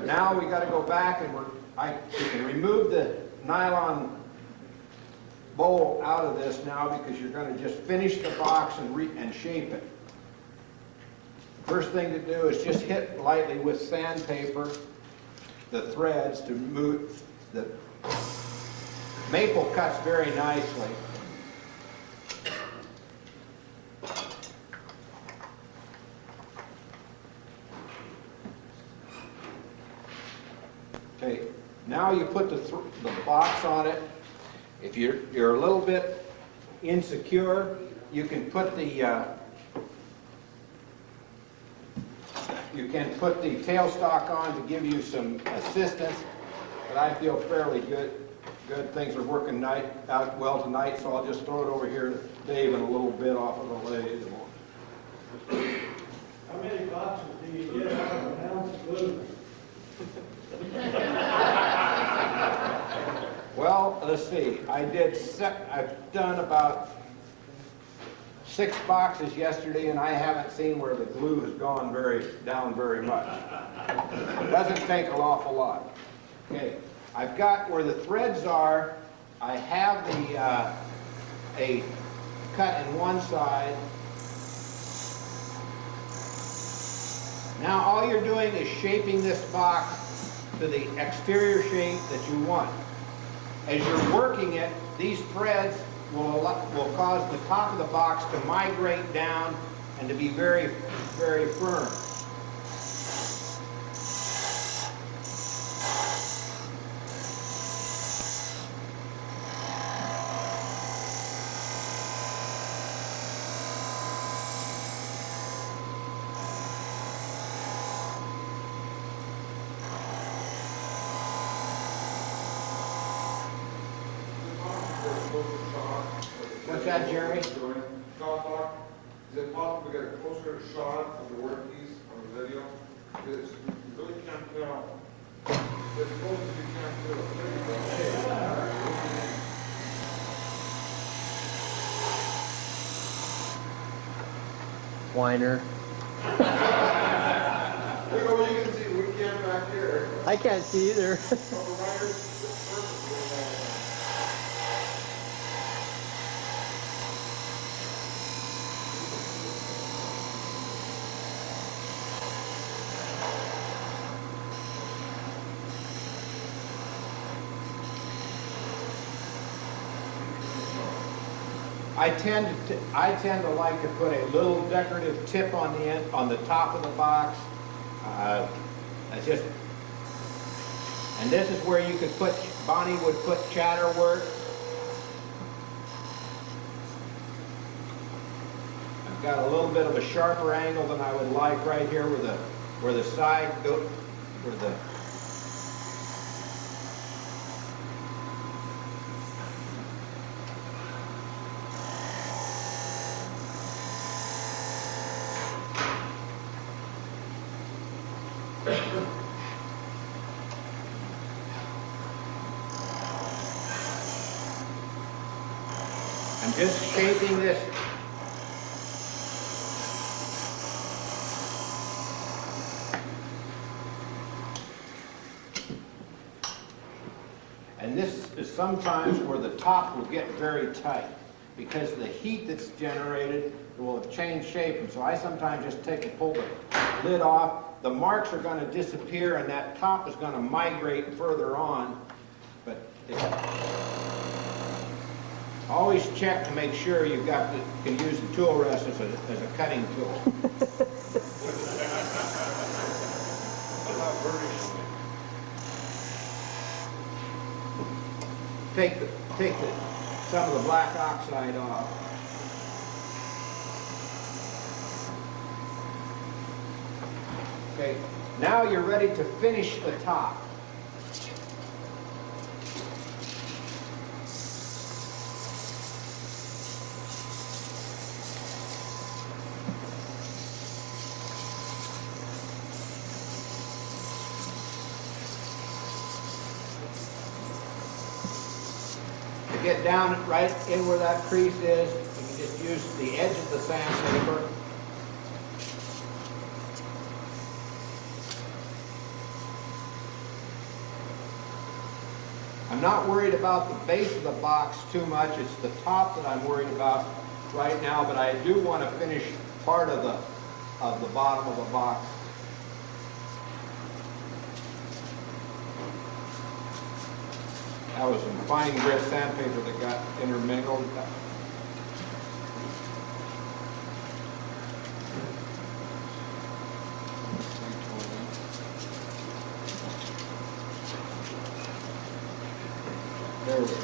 Now we got to go back and we can remove the nylon bowl out of this now, because you're going to just finish the box and shape it. First thing to do is just hit lightly with sandpaper the threads to move. The maple cuts very nicely. Okay, now you put the box on it. If you're a little bit insecure, you can put the tailstock on to give you some assistance. But I feel fairly good. Things are working out well tonight, so I'll just throw it over here to Dave in a little bit off of the lathe. How many boxes do you get out of an ounce of glue? Well, let's see. I've done about 6 boxes yesterday, and I haven't seen where the glue has gone down very much. It doesn't take an awful lot. Okay, I've got where the threads are. I have a cut in one side. Now all you're doing is shaping this box to the exterior shape that you want. As you're working it, these threads will cause the top of the box to migrate down and to be very, very firm. What's that, Jerry? Shot block, is it possible to get a closer shot of the workpiece on the video? Because you really can't tell. As close as you can to it. Whiner. Look at what you can see, we can't back here. I can't see either. But the writer's perfect. I tend to like to put a little decorative tip on the end, on the top of the box. That's just, and this is where you could put, Bonnie would put chatterwork. I've got a little bit of a sharper angle than I would like right here where the side go, where the I'm just shaping this. And this is sometimes where the top will get very tight because the heat that's generated will have changed shape. And so I sometimes just pull the lid off. The marks are going to disappear and that top is going to migrate further on. But always check to make sure you've got can use the tool rest as a cutting tool. Take some of the black oxide off. Okay, now you're ready to finish the top. Get down right in where that crease is, you can just use the edge of the sandpaper. I'm not worried about the base of the box too much, it's the top that I'm worried about right now, but I do want to finish part of the bottom of the box. That was some fine grit sandpaper that got intermingled. There we go.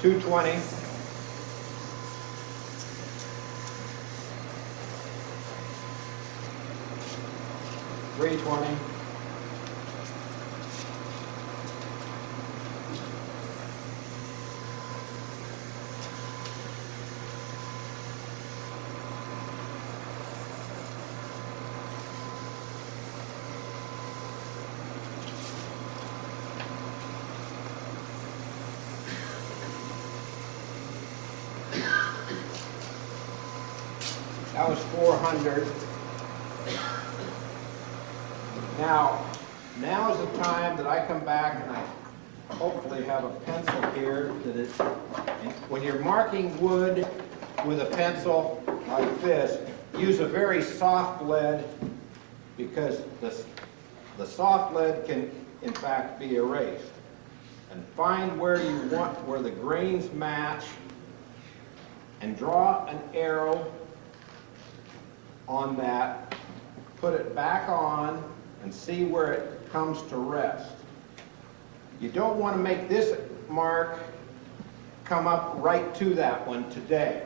$220. $320. That was 400. Now is the time that I come back and I hopefully have a pencil here that is, when you're marking wood with a pencil like this, use a very soft lead because the soft lead can in fact be erased. And find where you want, where the grains match, and draw an arrow on that, put it back on, and see where it comes to rest. You don't want to make this mark come up right to that one today.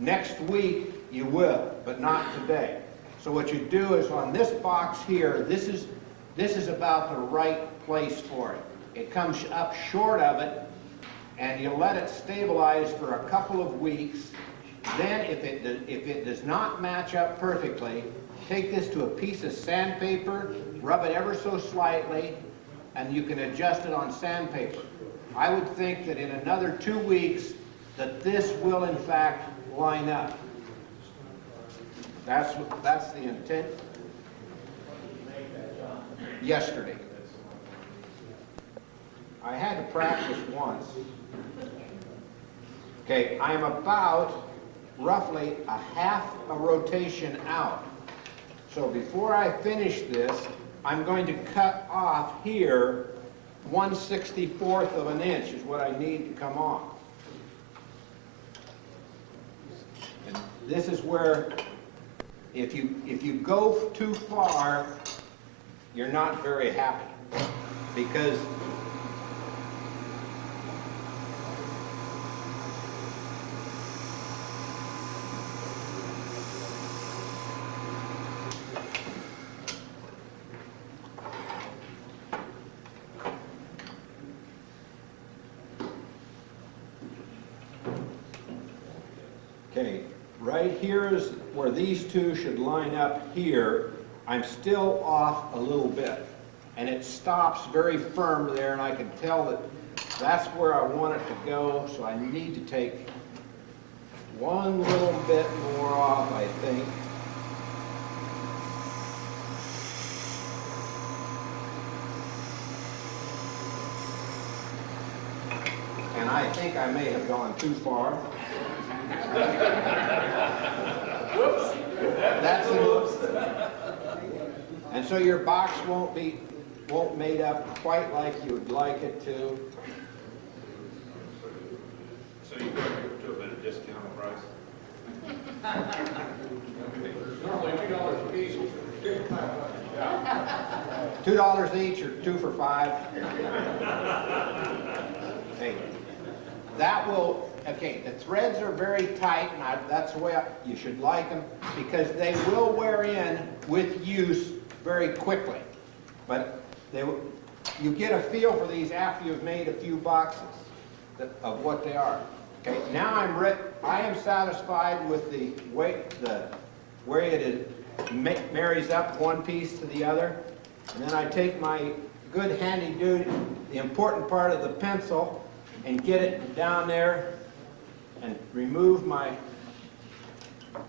Next week you will, but not today. So what you do is on this box here, this is about the right place for it. It comes up short of it, and you let it stabilize for a couple of weeks. Then if it does not match up perfectly, take this to a piece of sandpaper, rub it ever so slightly, and you can adjust it on sandpaper. I would think that in another 2 weeks that this will in fact line up. That's the intent. Yesterday. I had to practice once. Okay, I'm about roughly a half a rotation out. So before I finish this, I'm going to cut off here 1/64 of an inch is what I need to come off. And this is where, if you go too far, you're not very happy, because okay, right here is where these two should line up here. I'm still off a little bit, and it stops very firm there, and I can tell that that's where I want it to go, so I need to take one little bit more off, I think. And I think I may have gone too far. Whoops. That's it. And so your box won't made up quite like you would like it to. So you put it to a bit of discount price? Normally $2 a piece. $2 each or 2 for $5. Hey, that will, okay, the threads are very tight, and that's the way you should like them, because they will wear in with use very quickly. But you get a feel for these after you've made a few boxes of what they are. Okay, now I am satisfied with the way it marries up one piece to the other. And then I take my good handy duty, the important part of the pencil, and get it down there and remove my,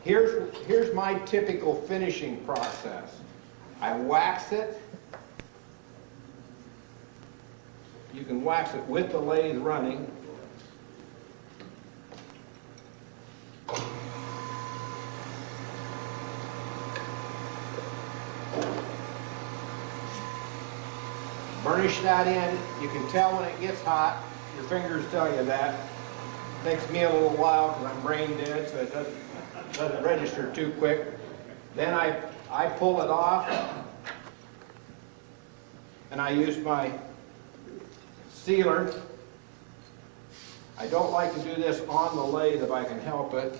here's my typical finishing process. I wax it. You can wax it with the lathe running. Burnish that in. You can tell when it gets hot. Your fingers tell you that. Takes me a little while because I'm brain dead, so it doesn't register too quick. Then I pull it off, and I use my sealer. I don't like to do this on the lathe if I can help it.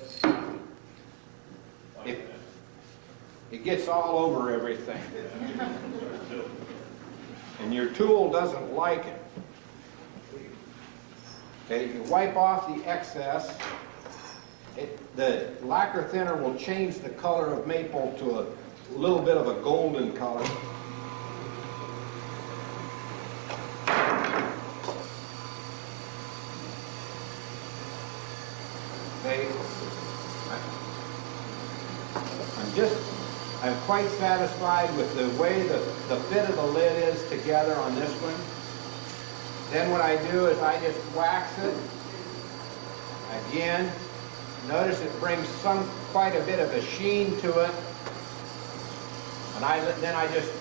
It gets all over everything. And your tool doesn't like it. Okay, you wipe off the excess. The lacquer thinner will change the color of maple to a little bit of a golden color. Okay, I'm quite satisfied with the way the fit of the lid is together on this one. Then what I do is I just wax it. Again, notice it brings quite a bit of a sheen to it. And then I just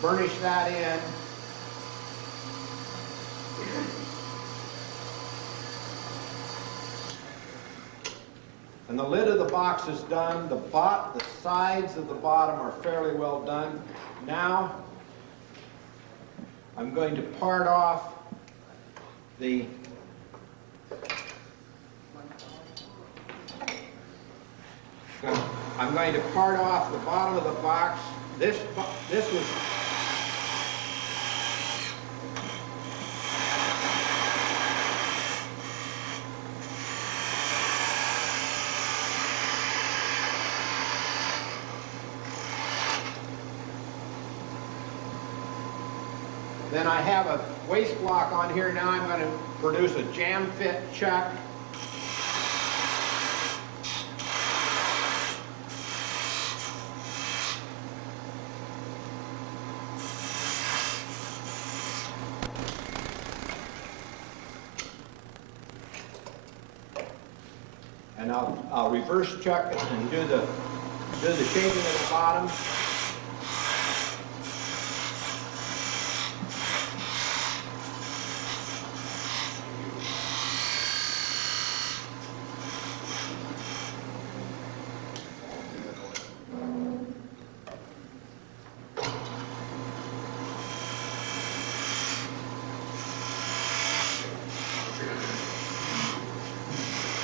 burnish that in. And the lid of the box is done. The sides of the bottom are fairly well done. Now, I'm going to part off the bottom of the box. This was Then I have a waste block on here. Now I'm going to produce a jam fit chuck. I'll reverse chuck it and do the shaping at the bottom.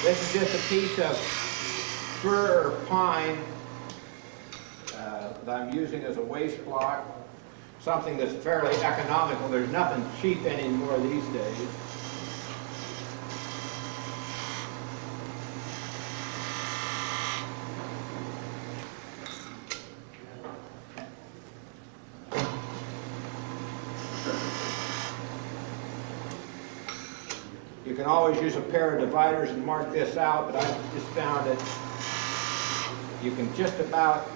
This is just a piece of fir or pine that I'm using as a waste block, something that's fairly economical. There's nothing cheap anymore these days. You can always use a pair of dividers and mark this out, but I've just found that you can just about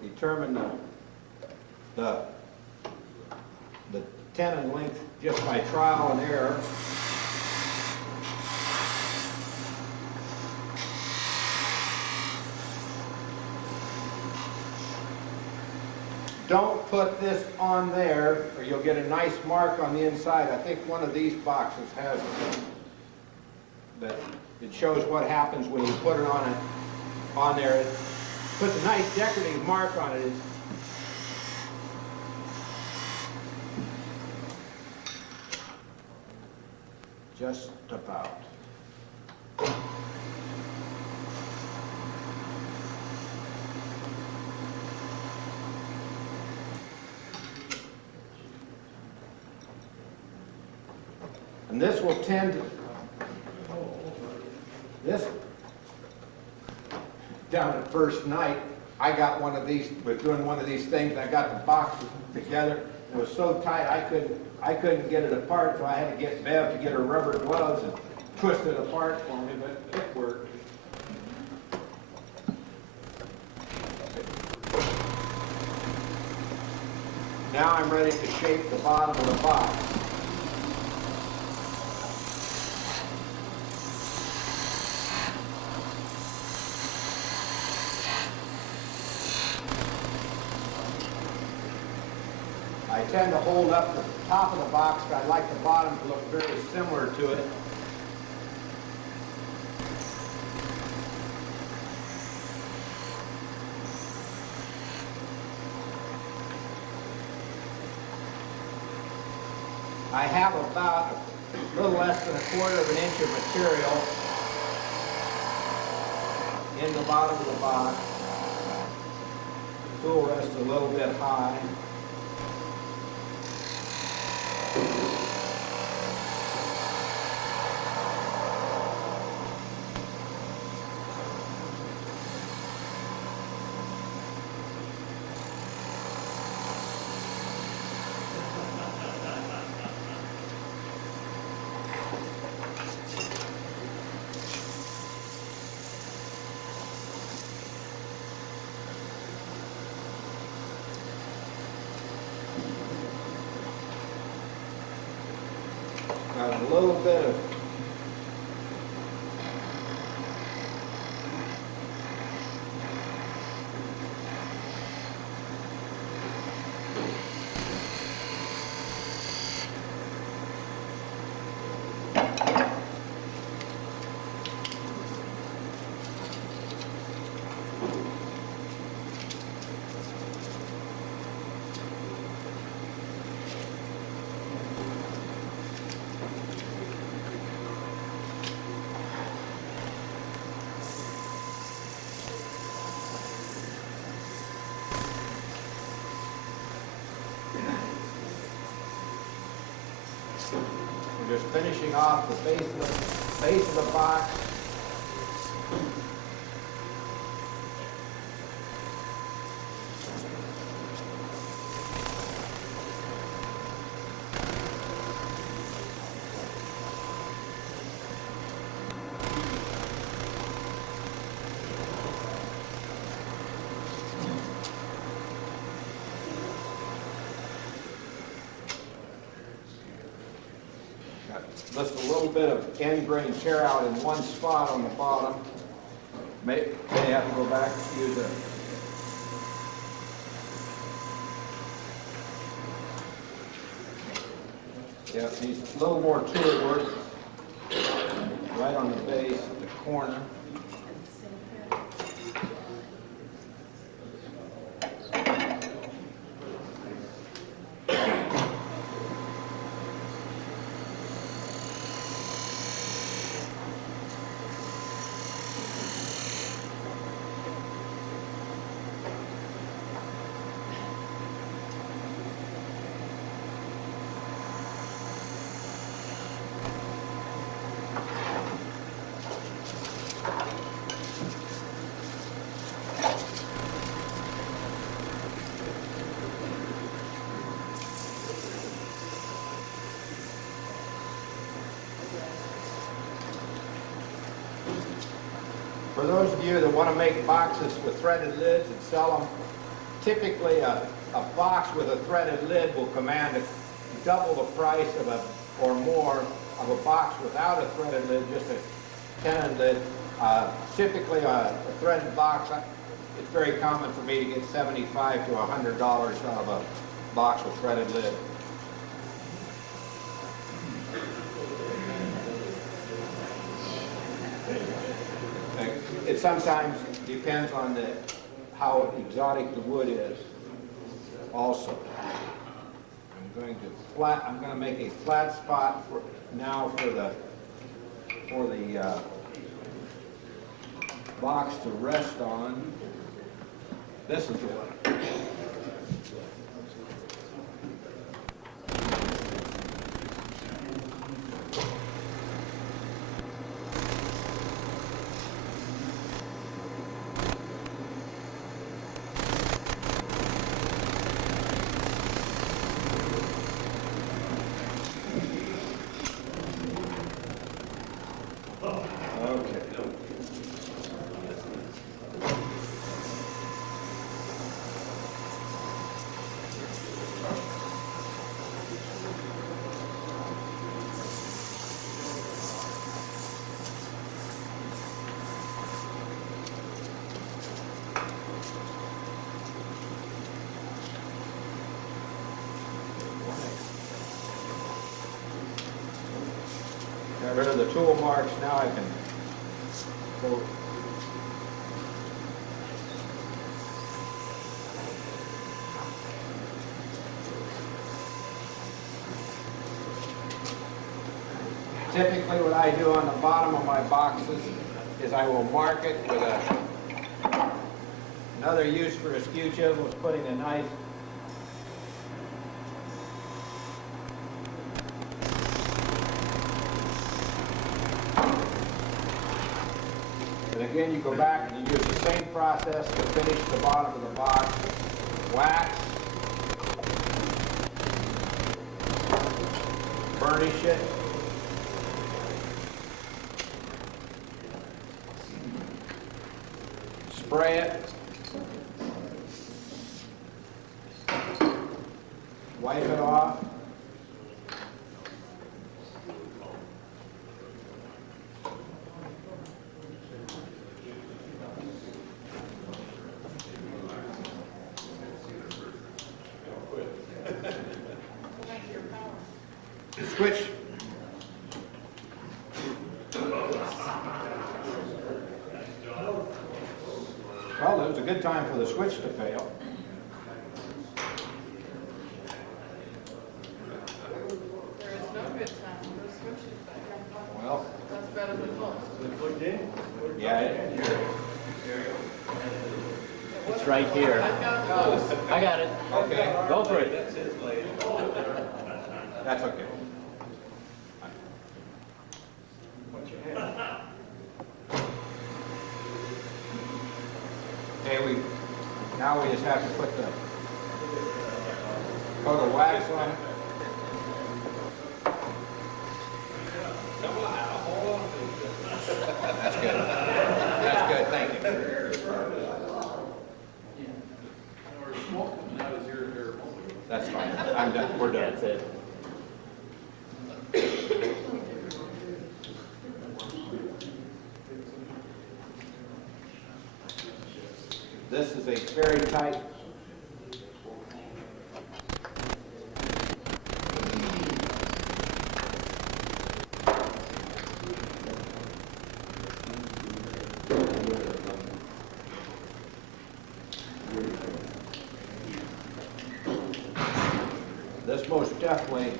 determine the tenon length just by trial and error. Don't put this on there or you'll get a nice mark on the inside. I think one of these boxes has that. It shows what happens when you put it on there. It puts a nice decorative mark on it. Just about. And this will tend to, this, down at first night, I got one of these, was doing one of these things, I got the boxes together, it was so tight I couldn't get it apart, so I had to get Bev to get her rubber gloves and twist it apart for me, but it worked. Now I'm ready to shape the bottom of the box. I tend to hold up the top of the box, but I like the bottom to look very similar to it. I have about a little less than 1/4 of an inch of material in the bottom of the box. The tool rests a little bit high. Got a little bit of We're just finishing off the base of the box. Just a little bit of end grain tear out in one spot on the bottom. May have to go back, use a. Yeah, it needs a little more tool work right on the base, at the corner. For those of you that want to make boxes with threaded lids and sell them, typically a box with a threaded lid will command double the price of or more of a box without a threaded lid, just a tenon lid. Typically a threaded box, it's very common for me to get $75 to $100 out of a box with threaded lid. It sometimes depends on how exotic the wood is also. I'm going to make a flat spot for the box to rest on. This is the one. Got rid of the tool marks, now I can go. Typically what I do on the bottom of my boxes is I will mark it with another use for a skew chisel is putting a nice and again, you go back and you use the same process to finish the bottom of the box. Wax, burnish it, spray it, wipe it off. Switch. Well, it was a good time for the switch to fail. There is no good time for the switch to fail. Well, That's better than most. yeah. It's right here. I've got those. I got it. Okay, Go for it. that's okay. Okay, now we just have to put the coat of wax on it. That's good. That's good, thank you. That's fine, I'm done, we're done. That's it. This is a very tight. This most definitely.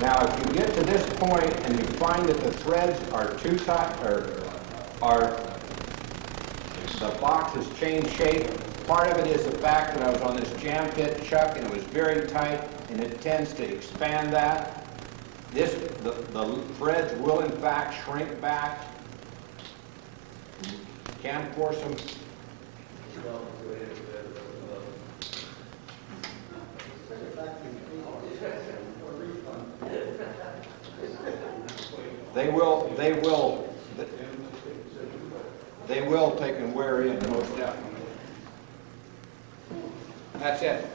Now, if you get to this point and you find that the threads are too tight, or the box has changed shape, part of it is the fact that I was on this jam pit chuck and it was very tight and it tends to expand that. The threads will in fact shrink back. Can force them. They will take and wear in most definitely. That's it.